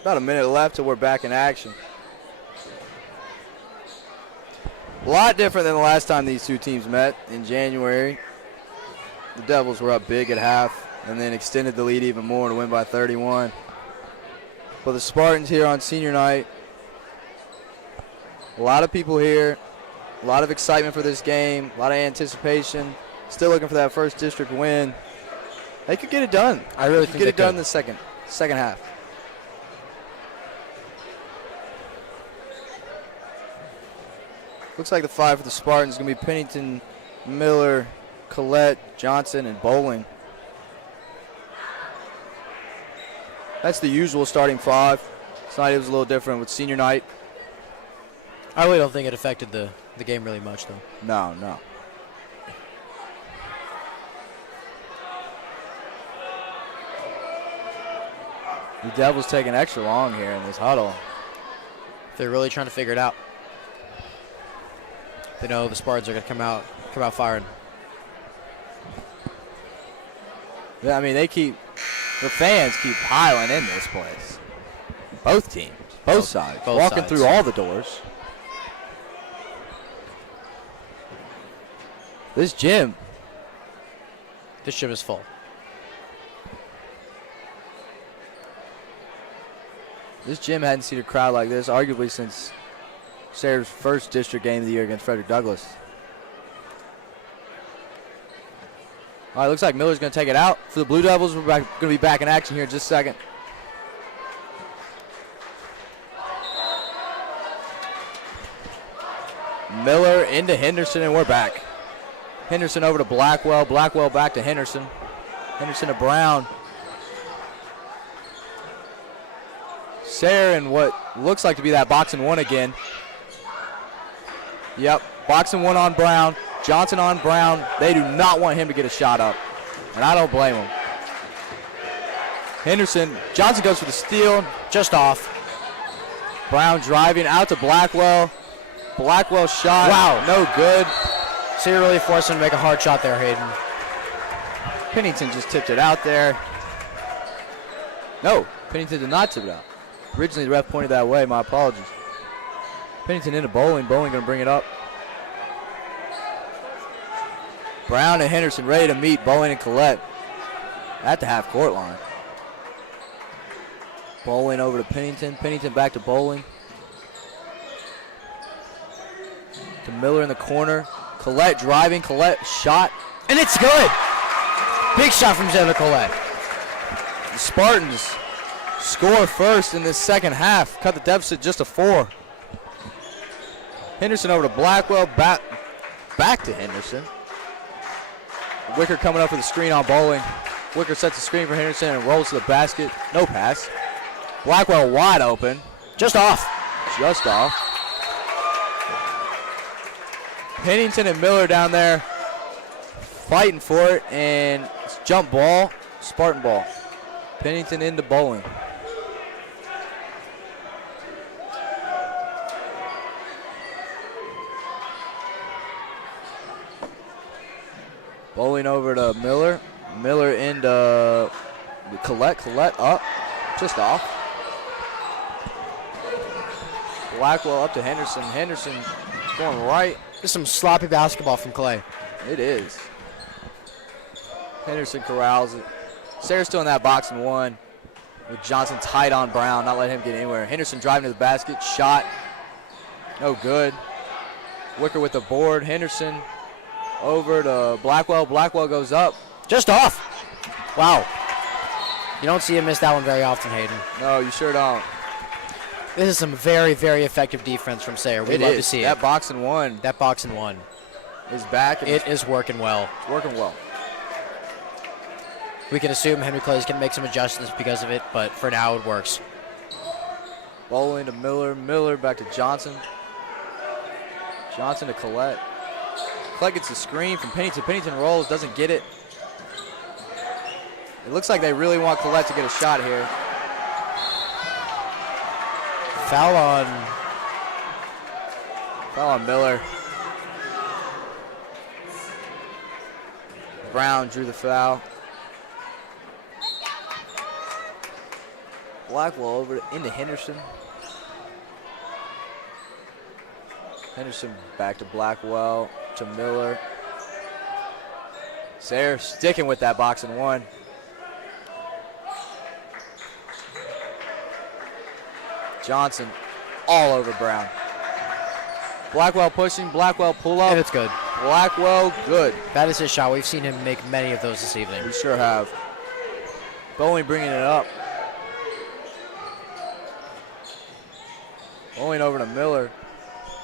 About a minute left till we're back in action. A lot different than the last time these two teams met in January. The Devils were up big at half and then extended the lead even more to win by 31. But the Spartans here on senior night A lot of people here, a lot of excitement for this game, a lot of anticipation. Still looking for that first district win. They could get it done. I really They think could get it they done could. in the second half. Looks like the five for the Spartans is going to be Pennington, Miller, Collette, Johnson, and Bowling. That's the usual starting five. Tonight it was a little different with senior night. I really don't think it affected the game really much, though. No. The Devils taking extra long here in this huddle. They're really trying to figure it out. They know the Spartans are going to come out firing. Yeah, I mean, the fans keep piling in this place. Both teams, both sides, both walking sides. through all the doors. This gym, This gym is full. hadn't seen a crowd like this, arguably since Sayre's first district game of the year against Frederick Douglass. All right, looks like Miller's going to take it out for the Blue Devils. We're going to be back in action here in just a second. Miller into Henderson, and we're back. Henderson over to Blackwell. Blackwell back to Henderson. Henderson to Brown. Sayre in what looks like to be that boxing one again. Yep, boxing one on Brown. Johnson on Brown. They do not want him to get a shot up, and I don't blame him. Henderson, Johnson goes for the steal, just off. Brown driving out to Blackwell. Blackwell shot. Wow. No good. So you're really forced him to make a hard shot there, Hayden. Pennington just tipped it out there. No, Pennington did not tip it out. Originally, the ref pointed that way. My apologies. Pennington into Bowling. Bowling going to bring it up. Brown and Henderson ready to meet Bowling and Collette at the half-court line. Bowling over to Pennington. Pennington back to Bowling. To Miller in the corner. Collette driving. Collette shot. And it's good. Big shot from Jenna Collette. The Spartans score first in this second half. Cut the deficit just to 4. Henderson over to Blackwell. Back to Henderson. Wicker coming up with a screen on Bowling. Wicker sets the screen for Henderson and rolls to the basket. No pass. Blackwell wide open. Just off. Just off. Pennington and Miller down there fighting for it, and it's jump ball, Spartan ball. Pennington into Bowling. Bowling over to Miller. Miller into Collette. Collette up, just off. Blackwell up to Henderson. Henderson going right. Just some sloppy basketball from Clay. It is. Henderson corrals it. Sayre's still in that box and one with Johnson tight on Brown, not letting him get anywhere. Henderson driving to the basket, shot, no good. Wicker with the board. Henderson over to Blackwell. Blackwell goes up. Just off. Wow. You don't see him miss that one very often, Hayden. No, you sure don't. This is some very, very effective defense from Sayre. We'd love to see that it. box and one That box and one. is back. And It is working well. it's working well. We can assume Henry Clay's going to make some adjustments because of it, but for now it works. Bowling to Miller. Miller back to Johnson. Johnson to Collette. Collette gets the screen from Pennington. Pennington rolls, doesn't get it. It looks like they really want Collette to get a shot here. Foul on Miller. Brown drew the foul. Blackwell over into Henderson. Henderson back to Blackwell, to Miller. Sayre sticking with that box and one. Johnson all over Brown. Blackwell pushing. Blackwell pull up. And it's good. Blackwell good. That is his shot. We've seen him make many of those this evening. We sure have. Bowling bringing it up. Bowling over to Miller.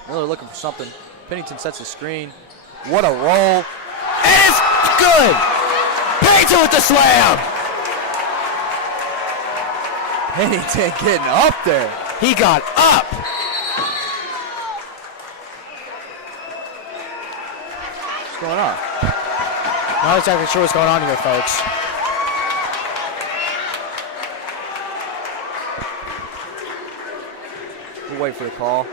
Miller looking for something. Pennington sets the screen. What a roll. And it's good! Pennington with the slam! Pennington getting up there. He got up! What's going on? Not exactly sure what's going on here, folks. We'll wait for the call.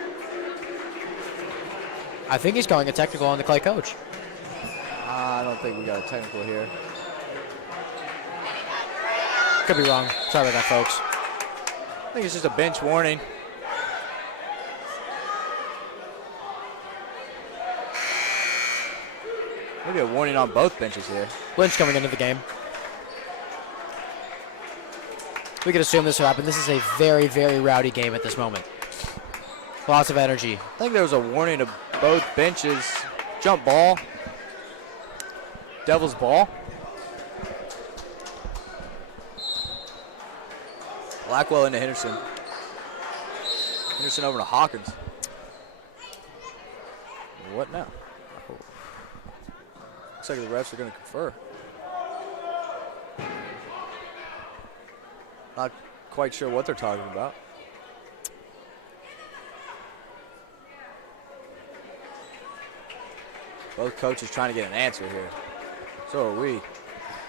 I think he's calling a technical on the Clay coach. I don't think we got a technical here. Could be wrong. Sorry about that, folks. I think it's just a bench warning. Maybe a warning on both benches here. Lynch coming into the game. We could assume this will happen. This is a very, very rowdy game at this moment. Lots of energy. I think there was a warning to both benches. Jump ball. Devil's ball. Blackwell into Henderson. Henderson over to Hawkins. What now? Oh. Looks like the refs are going to confer. Not quite sure what they're talking about. Both coaches trying to get an answer here. So are we.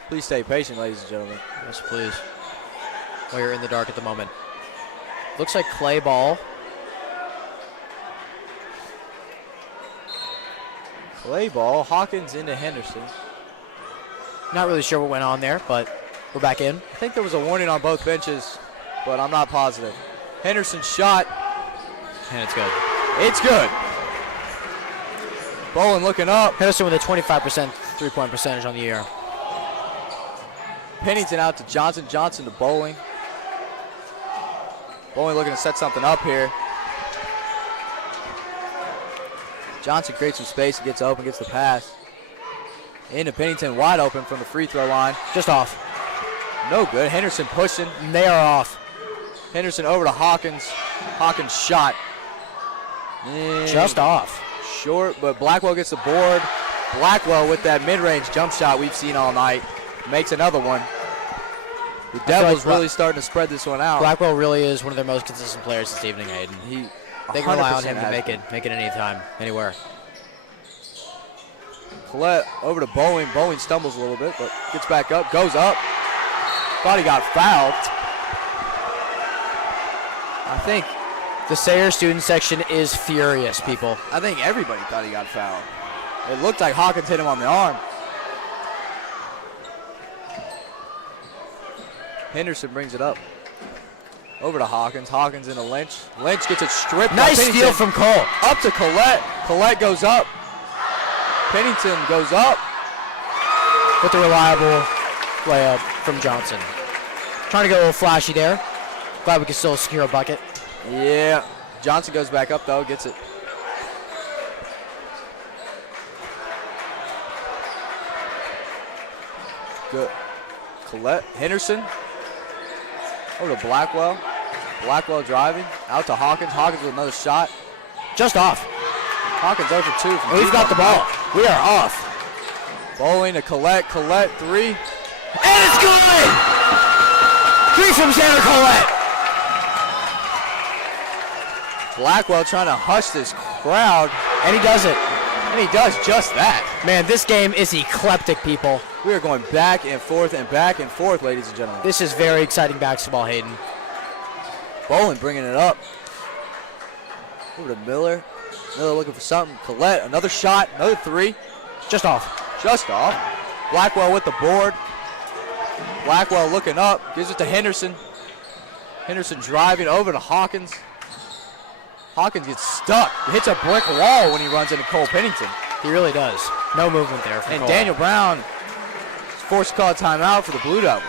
Please stay patient, ladies and gentlemen. Yes, please. While you're in the dark at the moment. Looks like Clay ball. Clay ball. Hawkins into Henderson. Not really sure what went on there, but we're back in. I think there was a warning on both benches, but I'm not positive. Henderson shot. And it's good. It's good. Bolin looking up. Henderson with a 25% three-point percentage on the year. Pennington out to Johnson. Johnson to Bowling. Bowling looking to set something up here. Johnson creates some space and gets open, gets the pass. Into Pennington, wide open from the free throw line. Just off. No good. Henderson pushing. They are off. Henderson over to Hawkins. Hawkins shot. Just off. Short, but Blackwell gets the board. Blackwell with that mid-range jump shot we've seen all night. Makes another one. The Devils really starting to spread this one out. Blackwell really is one of their most consistent players this evening, Hayden. They can rely on him to make it any time, anywhere. Collette over to Bowling. Bowling stumbles a little bit, but gets back up, goes up. Thought he got fouled. I think the Sayre student section is furious, people. I think everybody thought he got fouled. It looked like Hawkins hit him on the arm. Henderson brings it up. Over to Hawkins. Hawkins into Lynch. Lynch gets it stripped. Nice steal from Cole. Up to Collette. Collette goes up. Pennington goes up. With the reliable layup from Johnson. Trying to go a little flashy there. Glad we can still secure a bucket. Yeah. Johnson goes back up, though. Gets it. Good. Collette. Henderson. Over to Blackwell. Blackwell driving. Out to Hawkins. Hawkins with another shot. Just off. Hawkins over 2. We've got the ball. We are off. Bowling to Collette. Collette 3. And it's good! 3 from Xander Collette. Blackwell trying to hush this crowd. And he does it. And he does just that. Man, this game is eclectic, people. We are going back and forth, ladies and gentlemen. This is very exciting basketball, Hayden. Bowling bringing it up. Over to Miller. Miller looking for something. Collette, another shot, another 3. Just off. Just off. Blackwell with the board. Blackwell looking up, gives it to Henderson. Henderson driving over to Hawkins. Hawkins gets stuck. Hits a brick wall when he runs into Cole Pennington. He really does. No movement there from And Cole. Daniel Brown is forced to call a timeout for the Blue Devils.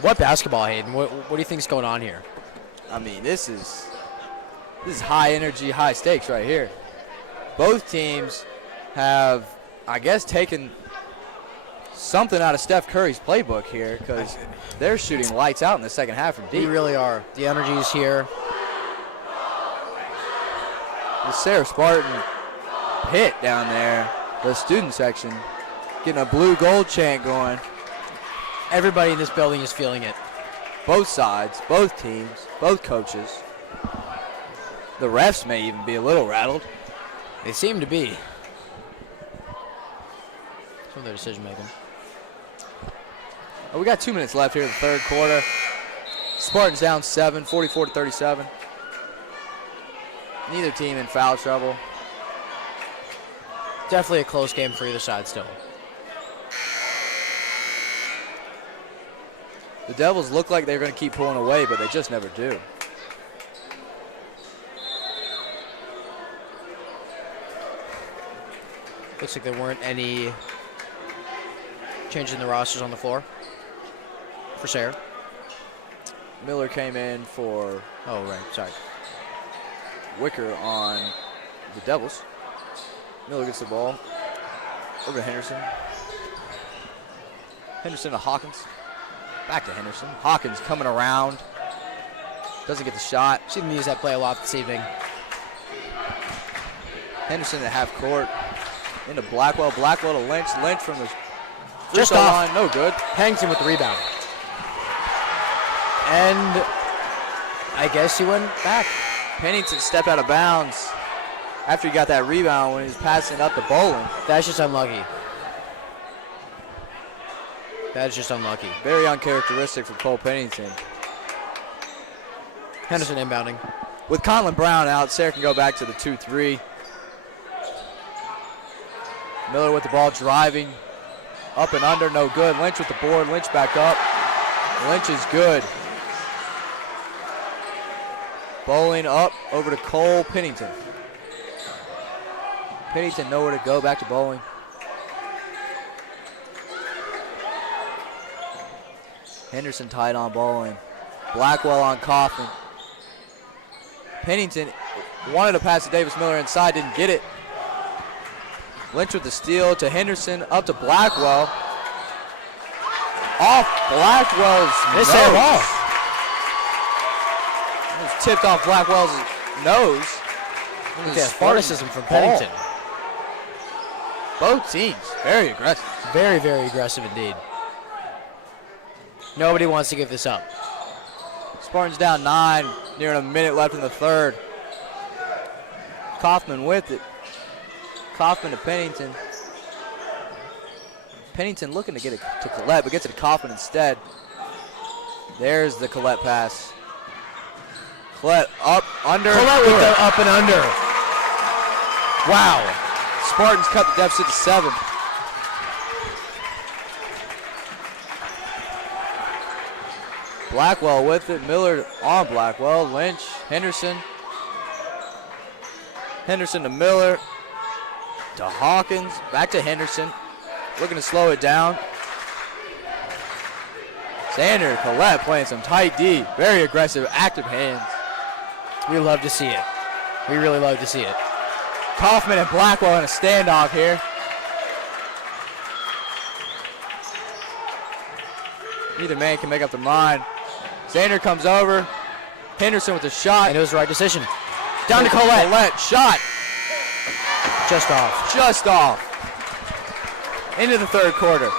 What basketball, Hayden? What do you think is going on here? I mean, this is This is high energy, high stakes right here. Both teams have, I guess, taken something out of Steph Curry's playbook here because they're shooting lights out in the second half from We deep. really are. The energy is here. The Sayre Spartan pit down there, the student section, getting a blue gold chant going. Everybody in this building is feeling it. Both sides, both teams, both coaches. The refs may even be a little rattled. They seem to be. Some of their decision making. Oh, we got 2 minutes left here in the third quarter. Spartans down 7, 44-37. Neither team in foul trouble. Definitely a close game for either side still. The Devils look like they're going to keep pulling away, but they just never do. Looks like there weren't any changes in the rosters on the floor for Sayre. Miller came in for Oh, right. Sorry. Wicker on the Devils. Miller gets the ball. Over to Henderson. Henderson to Hawkins. Back to Henderson. Hawkins coming around. Doesn't get the shot. Seen them use that play a lot this evening. Henderson to half court. Into Blackwell. Blackwell to Lynch. Lynch from the free Just throw off. line. No good. Pennington with the rebound. And I guess he went back. Pennington stepped out of bounds after he got that rebound when he was passing up to Bowling. That's just unlucky. That is just unlucky. Very uncharacteristic for Cole Pennington. Henderson inbounding. With Conlon Brown out, Sayre can go back to the 2-3. Miller with the ball driving. Up and under, no good. Lynch with the board. Lynch back up. Lynch is good. Bowling up over to Cole Pennington. Pennington nowhere to go. Back to Bowling. Henderson tied on Bowling. Blackwell on Coffin. Pennington wanted to pass to Davis Miller inside, didn't get it. Lynch with the steal to Henderson, up to Blackwell. Off Blackwell's This nose. ain't wrong. It was tipped off Blackwell's nose. It was Yeah, Spartan Spartanism from ball. Pennington. Both teams, very aggressive. Very, very aggressive indeed. Nobody wants to give this up. Spartans down 9, nearing a minute left in the third. Kaufman with it. Kaufman to Pennington. Pennington looking to get it to Collette, but gets it to Kaufman instead. There's the Collette pass. Collette up, under. Collette with the up and under. Wow. Spartans cut the deficit to 7. Blackwell with it. Miller on Blackwell. Lynch, Henderson. Henderson to Miller. To Hawkins. Back to Henderson. Looking to slow it down. Sander, Collette playing some tight D. Very aggressive, active hands. We love to see it. We really love to see it. Kaufman and Blackwell in a standoff here. Neither man can make up their mind. Sander comes over. Henderson with the shot. And it was the right decision. Down to Collette. Collette, shot. Just off. Just off. Into the third quarter.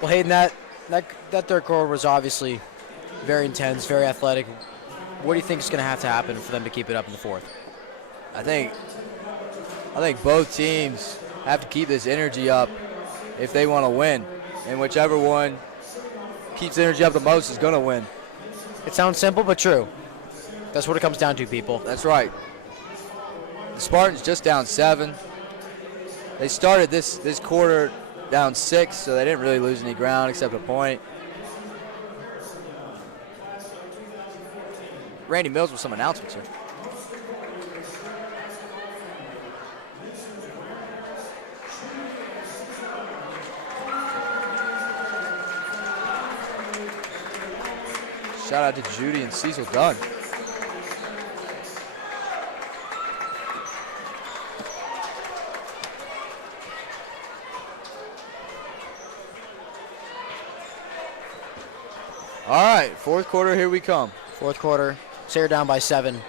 Well, Hayden, that third quarter was obviously very intense, very athletic. What do you think is going to have to happen for them to keep it up in the fourth? I think both teams have to keep this energy up if they want to win. And whichever one keeps the energy up the most is going to win. It sounds simple, but true. That's what it comes down to, people. That's right. The Spartans just down 7. They started this quarter down 6, so they didn't really lose any ground except a point. Randy Mills with some announcements here. Shout out to Judy and Cecil Dunn. All right, fourth quarter, here we come. Fourth quarter, Sayre down by 7.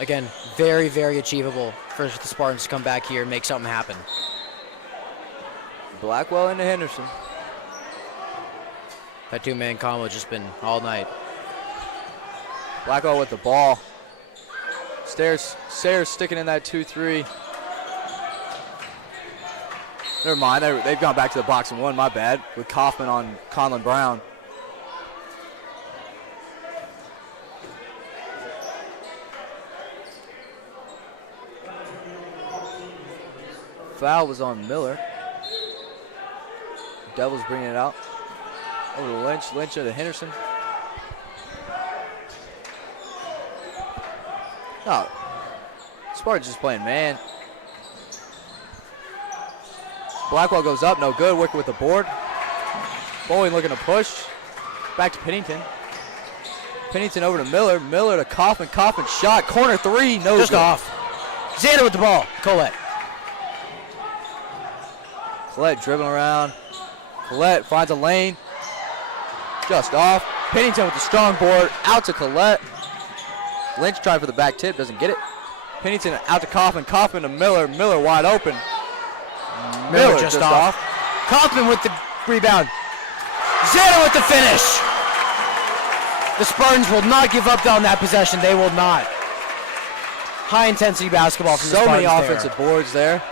Again, very, very achievable for the Spartans to come back here and make something happen. Blackwell into Henderson. That two-man combo just been all night. Blackwell with the ball. Sayre sticking in that 2-3. Never mind, they've gone back to the box and one, my bad, with Kaufman on Conlon Brown. Foul was on Miller. Devils bringing it out. Over to Lynch. Lynch to Henderson. Oh. Spartans just playing man. Blackwell goes up, no good. Working with the board. Bowling looking to push. Back to Pennington. Pennington over to Miller. Miller to Kaufman. Kaufman shot. Corner three. No Just good. off. Xander with the ball. Colette. Collette dribbling around. Collette finds a lane. Just off. Pennington with the strong board. Out to Collette. Lynch tried for the back tip. Doesn't get it. Pennington out to Kaufman. Kaufman to Miller. Miller wide open. Miller just off. Kaufman with the rebound. Xander with the finish. The Spartans will not give up on that possession. They will not. High intensity basketball from the So many Spartans offensive boards there.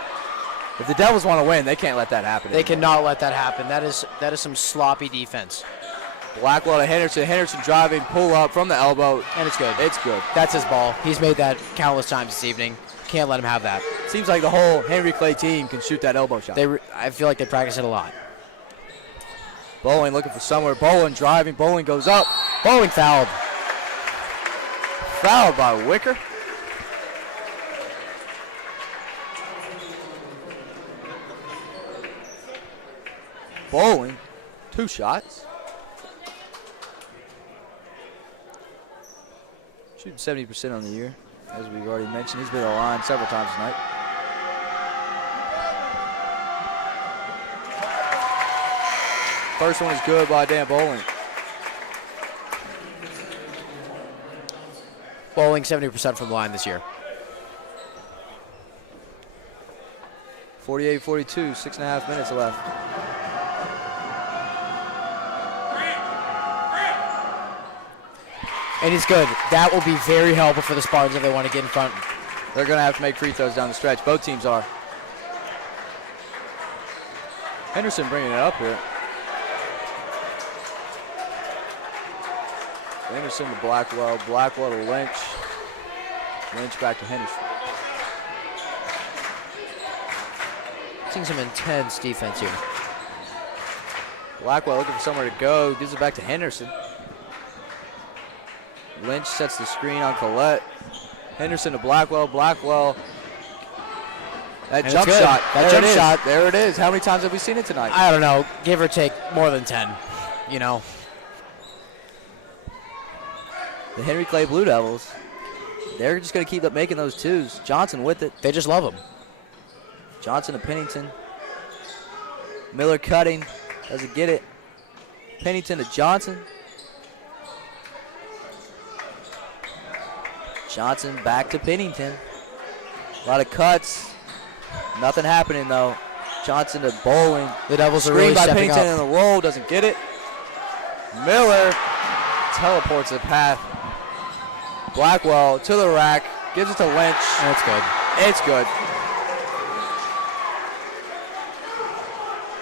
If the Devils want to win, they can't let that happen. They anymore. cannot let that happen. That is some sloppy defense. Blackwell to Henderson. Henderson driving, pull up from the elbow. And it's good. It's good. That's his ball. He's made that countless times this evening. Can't let him have that. Seems like the whole Henry Clay team can shoot that elbow shot. I feel like they practice it a lot. Bowling looking for somewhere. Bowling driving. Bowling goes up. Bowling fouled. Fouled by Wicker. Bowling, 2 shots. Shooting 70% on the year, as we've already mentioned. He's been on the line several times tonight. First one is good by Dan Bowling. Bowling 70% from the line this year. 48-42, 6.5 minutes left. And he's good. That will be very helpful for the Spartans if they want to get in front. They're going to have to make free throws down the stretch. Both teams are. Henderson bringing it up here. Henderson to Blackwell. Blackwell to Lynch. Lynch back to Henderson. Seeing some intense defense here. Blackwell looking for somewhere to go. Gives it back to Henderson. Lynch sets the screen on Collette. Henderson to Blackwell. Blackwell. That And jump it's good. shot. That jump shot. There it is. How many times have we seen it tonight? I don't know. Give or take more than 10. You know. The Henry Clay Blue Devils. They're just going to keep up making those twos. Johnson with it. They just love him. Johnson to Pennington. Miller cutting. Doesn't get it. Pennington to Johnson. Johnson back to Pennington. A lot of cuts. Nothing happening though. Johnson to Bowling. The Devils are Screen really by stepping Pennington up. in the roll. Doesn't get it. Miller teleports the path. Blackwell to the rack. Gives it to Lynch. And it's good. It's good.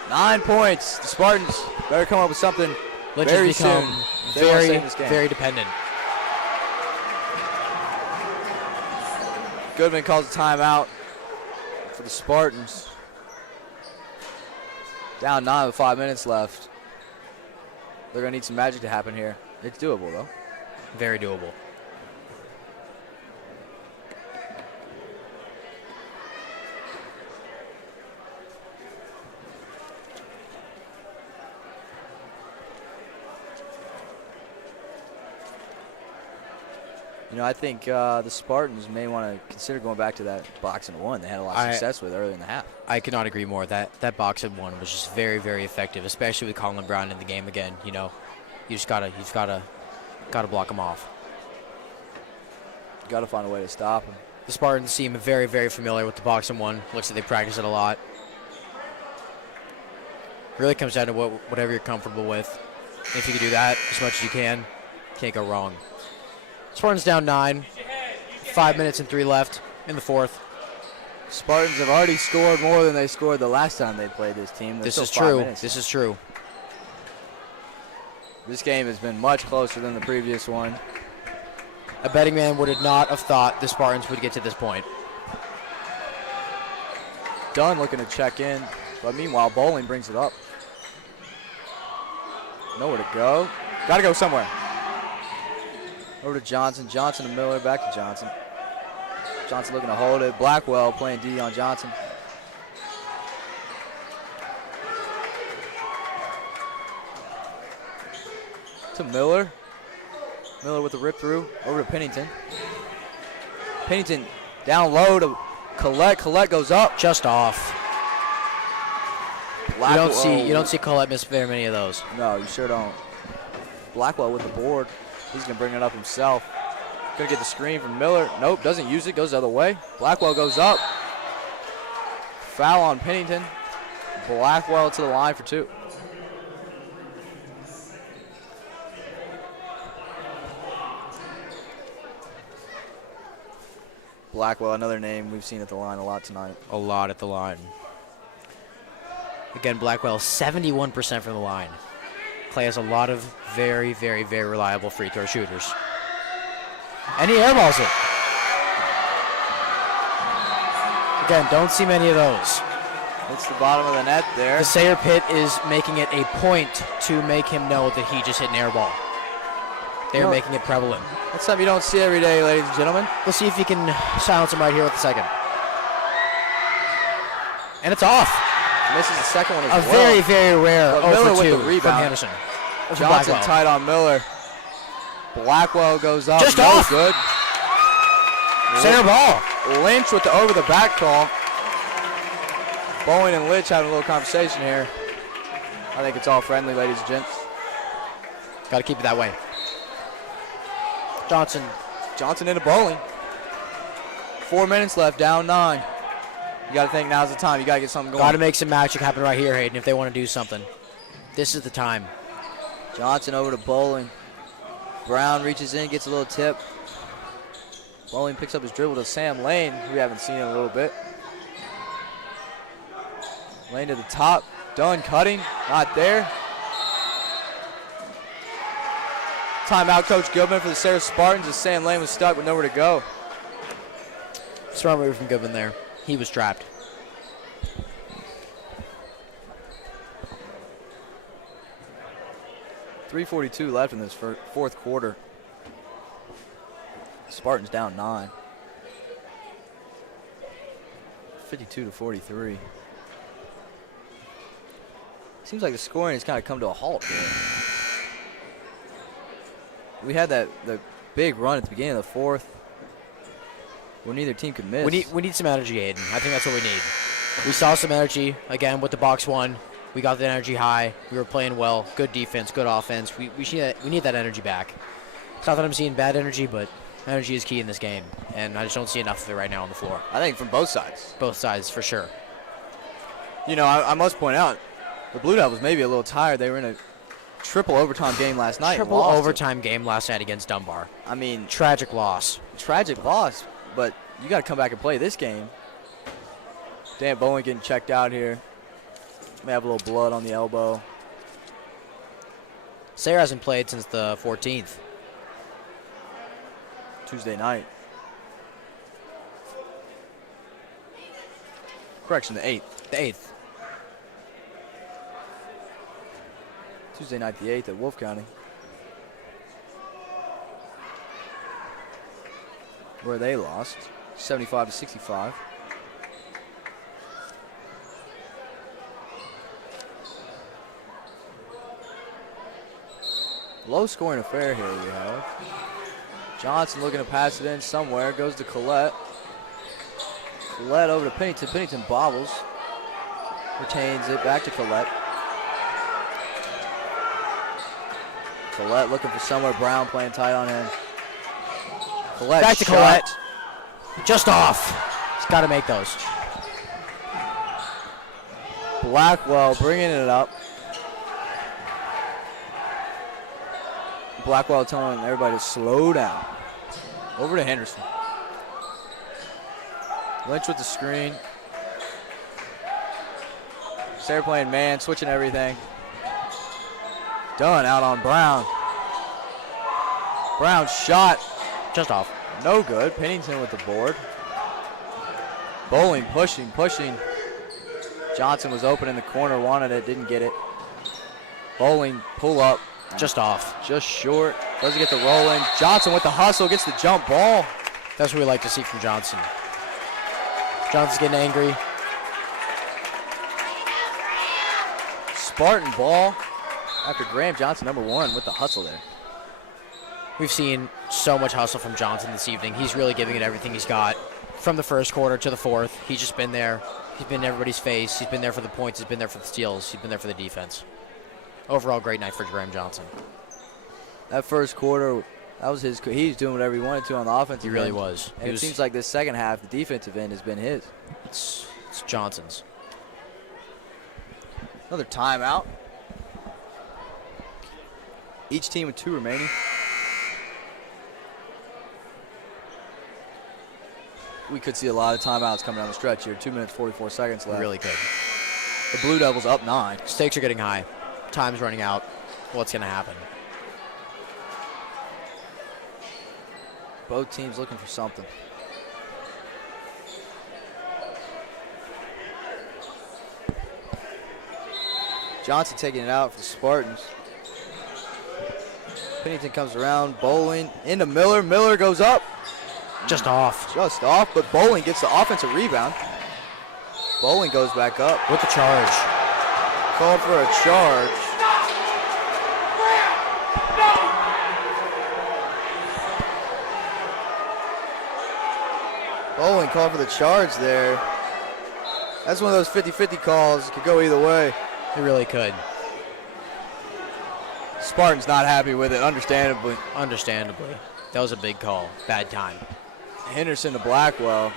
9 points. The Spartans better come up with something Lynch very has become soon. They wanna stay very, in this game. very dependent. Goodman calls a timeout for the Spartans. Down 9 with 5 minutes left. They're going to need some magic to happen here. It's doable, though. Very doable. You know, I think the Spartans may want to consider going back to that box and one they had a lot of success with early in the half. I cannot agree more. That box and one was just very, very effective, especially with Colin Brown in the game again. You know, you just gotta block him off. Got to find a way to stop him. The Spartans seem very, very familiar with the box and one. Looks like they practice it a lot. Really comes down to whatever you're comfortable with. If you can do that as much as you can't go wrong. Spartans down 9. 5 minutes and 3 left in the fourth. Spartans have already scored more than they scored the last time they played this team. This is true. This is true. This game has been much closer than the previous one. A betting man would not have thought the Spartans would get to this point. Dunn looking to check in, but meanwhile, Bowling brings it up. Nowhere to go. Got to go somewhere. Over to Johnson. Johnson to Miller. Back to Johnson. Johnson looking to hold it. Blackwell playing D on Johnson. To Miller. Miller with the rip through. Over to Pennington. Pennington down low to Collette. Collette goes up. Just off. Blackwell. You don't see Collette miss very many of those. No, you sure don't. Blackwell with the board. He's going to bring it up himself. Going to get the screen from Miller. Nope, doesn't use it. Goes the other way. Blackwell goes up. Foul on Pennington. Blackwell to the line for 2. Blackwell, another name we've seen at the line a lot tonight. A lot at the line. Again, Blackwell 71% from the line. Clay has a lot of very, very, very reliable free throw shooters. And he airballs it. Again, don't see many of those. Hits the bottom of the net there. The Sayre Pit is making it a point to make him know that he just hit an air ball. They're making it prevalent. That's something you don't see every day, ladies and gentlemen. We'll see if he can silence him right here with the second. And it's off. Misses the second one as well. A very, very rare But Miller 0 for 2 with the rebound. from Henderson. Johnson tight on Miller. Blackwell goes up. Just no off. Good. Center ball. Lynch with the over the back call. Bowen and Lynch having a little conversation here. I think it's all friendly, ladies and gents. Got to keep it that way. Johnson into Bowling. 4 minutes left, down 9. You got to think now's the time. You got to get something going. Got to make some magic happen right here, Hayden, if they want to do something. This is the time. Johnson over to Bowling. Brown reaches in, gets a little tip. Bowling picks up his dribble to Sam Lane, who we haven't seen in a little bit. Lane to the top. Dunn cutting. Not there. Timeout, Coach Goodman for the Sayre Spartans as Sam Lane was stuck with nowhere to go. Smart move from Goodman there. He was trapped. .342 left in this fourth quarter. Spartans down 9. 52-43. Seems like the scoring has kind of come to a halt here. We had the big run at the beginning of the fourth where neither team could miss. We need some energy, Aiden. I think that's what we need. We saw some energy, again, with the box one. We got the energy high. We were playing well. Good defense, good offense. We need that energy back. It's not that I'm seeing bad energy, but energy is key in this game, and I just don't see enough of it right now on the floor. I think from both sides. Both sides, for sure. You know, I must point out, the Blue Devils may be a little tired. They were in a triple overtime game last night. Triple overtime game last night against Dunbar. I mean, tragic loss. Tragic loss, but you got to come back and play this game. Dan Bowen getting checked out here. May have a little blood on the elbow. Sayre hasn't played since the 14th. Tuesday night. Correction, the 8th. The 8th. Tuesday night, the 8th at Wolf County. Where they lost 75-65. Low scoring affair here we have. Johnson looking to pass it in somewhere. Goes to Collette. Collette over to Pennington. Pennington bobbles. Retains it. Back to Collette. Collette looking for somewhere. Brown playing tight on him. Collette Back to shot. Collette. Just off. He's got to make those. Blackwell bringing it up. Blackwell telling everybody to slow down. Over to Henderson. Lynch with the screen. Sayre playing man, switching everything. Dunn out on Brown. Brown shot. Just off. No good. Pennington with the board. Bowling, pushing. Johnson was open in the corner, wanted it, didn't get it. Bowling, pull up. Just off. Just short. Doesn't get the roll in. Johnson with the hustle, gets the jump ball. That's what we like to see from Johnson. Johnson's getting angry. Spartan ball after Graham Johnson, number 1, with the hustle there. We've seen so much hustle from Johnson this evening. He's really giving it everything he's got. From the first quarter to the fourth, he's just been there. He's been in everybody's face. He's been there for the points. He's been there for the steals. He's been there for the defense. Overall, great night for Graham Johnson. That first quarter, that was his. He was doing whatever he wanted to on the offensive He really end. was. And it seems like this second half, the defensive end has been his. It's Johnson's. Another timeout. Each team with 2 remaining. We could see a lot of timeouts coming down the stretch here. 2 minutes, 44 seconds left. We really could. The Blue Devils up 9. Stakes are getting high. Time's running out. What's going to happen? Both teams looking for something. Johnson taking it out for the Spartans. Pennington comes around, Bowling into Miller. Miller goes up. Just off. Just off, but Bowling gets the offensive rebound. Bowling goes back up. With the charge. Called for a charge. Bowling called for the charge there. That's one of those 50-50 calls. It could go either way. It really could. Spartan's not happy with it, understandably. Understandably. That was a big call. Bad time. Henderson to Blackwell.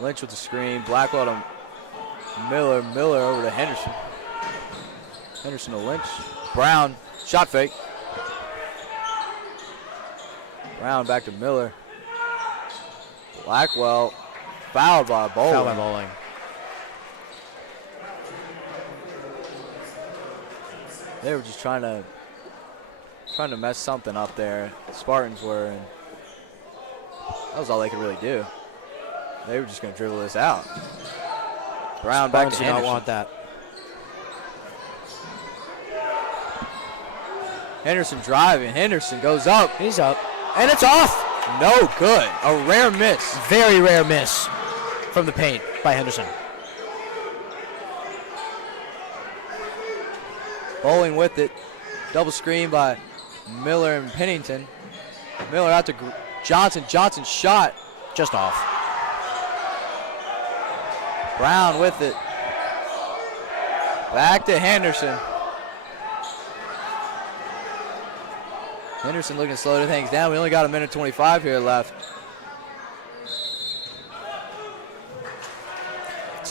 Lynch with the screen. Blackwell to Miller. Miller over to Henderson. Henderson to Lynch. Brown. Shot fake. Brown back to Miller. Blackwell. Fouled by Bowling. Fouled by Bowling. They were just trying to mess something up there. The Spartans were, and that was all they could really do. They were just going to dribble this out. Brown back to do Henderson. not want that. Henderson driving. Henderson goes up. He's up. And it's off. No good. A rare miss. Very rare miss from the paint by Henderson. Bowling with it. Double screen by Miller and Pennington. Miller out to Johnson. Johnson shot. Just off. Brown with it. Back to Henderson. Henderson looking to slow things down. We only got 1:25 here left.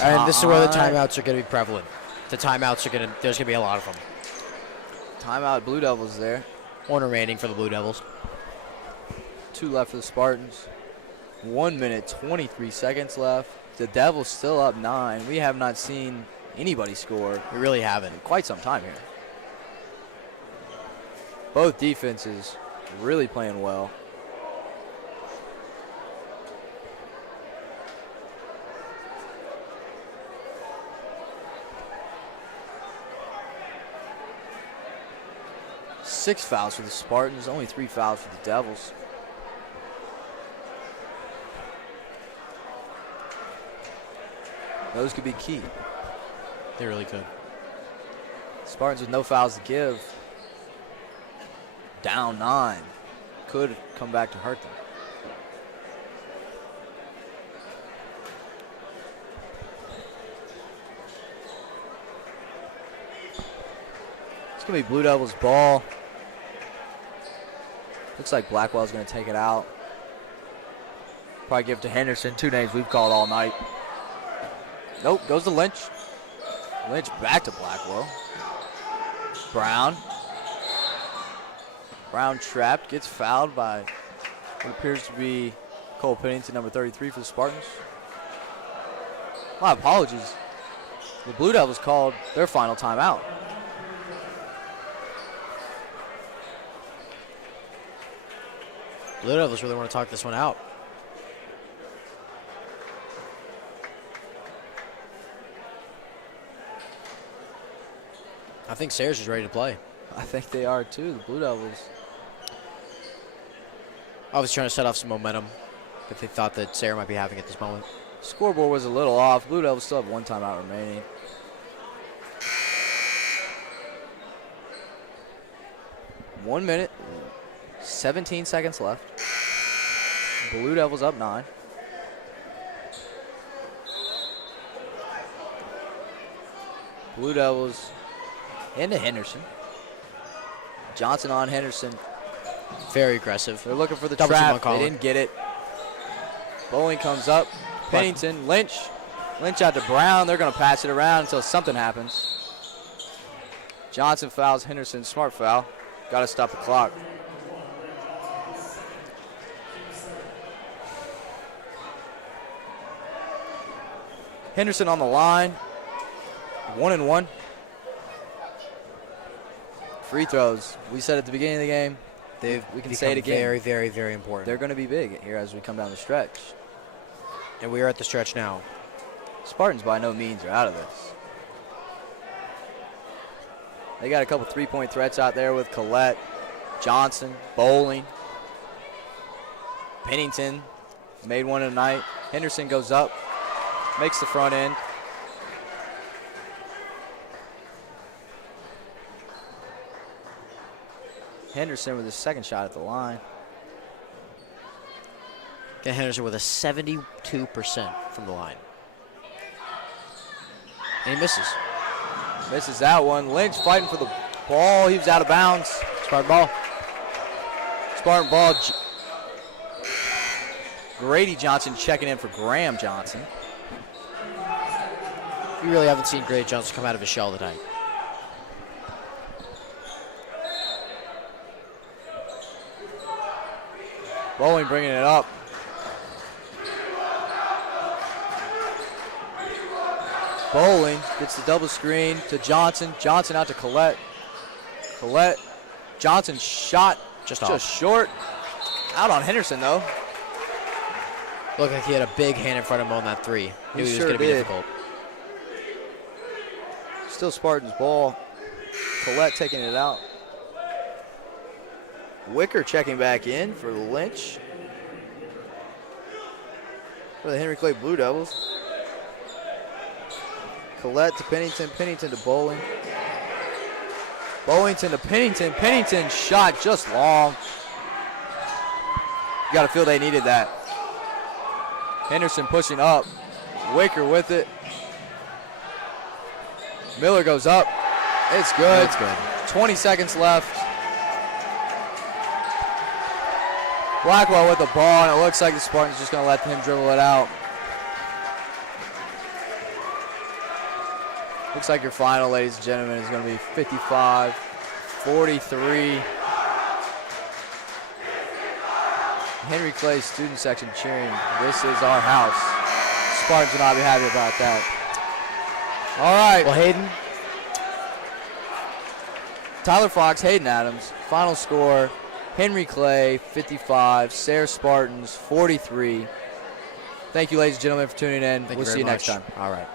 And this is where the timeouts are going to be prevalent. The timeouts are there's going to be a lot of them. Timeout, Blue Devils there. 1 remaining for the Blue Devils. 2 left for the Spartans. 1 minute, 23 seconds left. The Devils still up 9. We have not seen anybody score We really haven't. in quite some time here. Both defenses really playing well. Six fouls for the Spartans, only 3 fouls for the Devils. Those could be key. They really could. Spartans with no fouls to give. Down 9. could come back to hurt them. It's going to be Blue Devils' ball. Looks like Blackwell's going to take it out. Probably give it to Henderson. 2 names we've called all night. Nope, goes to Lynch. Lynch back to Blackwell. Brown. Brown trapped, gets fouled by what appears to be Cole Pennington, number 33 for the Spartans. My apologies. The Blue Devils called their final timeout. Blue Devils really want to talk this one out. I think Sayers is ready to play. I think they are too, the Blue Devils. I was trying to set off some momentum if they thought that Sayre might be having at this moment. Scoreboard was a little off. Blue Devils still have 1 timeout remaining. One minute, 17 seconds left. Blue Devils up 9. Blue Devils into Henderson. Johnson on Henderson. Very aggressive. They're looking for the Double team on trap. They Colin. didn't get it. Bowling comes up. Pennington, Lynch. Lynch out to Brown. They're going to pass it around until something happens. Johnson fouls Henderson. Smart foul. Got to stop the clock. Henderson on the line. 1-1. Free throws. We said at the beginning of the game, we can say it again. Very, very, very important. They're going to be big here as we come down the stretch. And we are at the stretch now. Spartans by no means are out of this. They got a couple three-point threats out there with Collette, Johnson, Bowling. Pennington made one tonight. Henderson goes up, makes the front end. Henderson with his second shot at the line. Get Henderson with a 72% from the line. And he misses. Misses that one. Lynch fighting for the ball. He was out of bounds. Spartan ball. Spartan ball. Grady Johnson checking in for Graham Johnson. We really haven't seen Grady Johnson come out of his shell tonight. Bowling bringing it up. Bowling gets the double screen to Johnson. Johnson out to Collette. Collette. Johnson shot just short. Out on Henderson, though. Looked like he had a big hand in front of him on that three. Knew he was going to be difficult. Still Spartans ball. Collette taking it out. Wicker checking back in for Lynch. For the Henry Clay Blue Devils. Collette to Pennington. Pennington to Bowling. Bowlington to Pennington. Pennington shot just long. You got to feel they needed that. Henderson pushing up. Wicker with it. Miller goes up. It's good. It's good. 20 seconds left. Blackwell with the ball, and it looks like the Spartans just going to let him dribble it out. Looks like your final, ladies and gentlemen, is going to be 55-43. Henry Clay student section cheering, "This is our house." Spartans will not be happy about that. All right. Well, Hayden. Tyler Fox, Hayden Adams. Final score, Henry Clay 55, Sayre Spartans 43. Thank you, ladies and gentlemen, for tuning in. We'll see you next time. All right.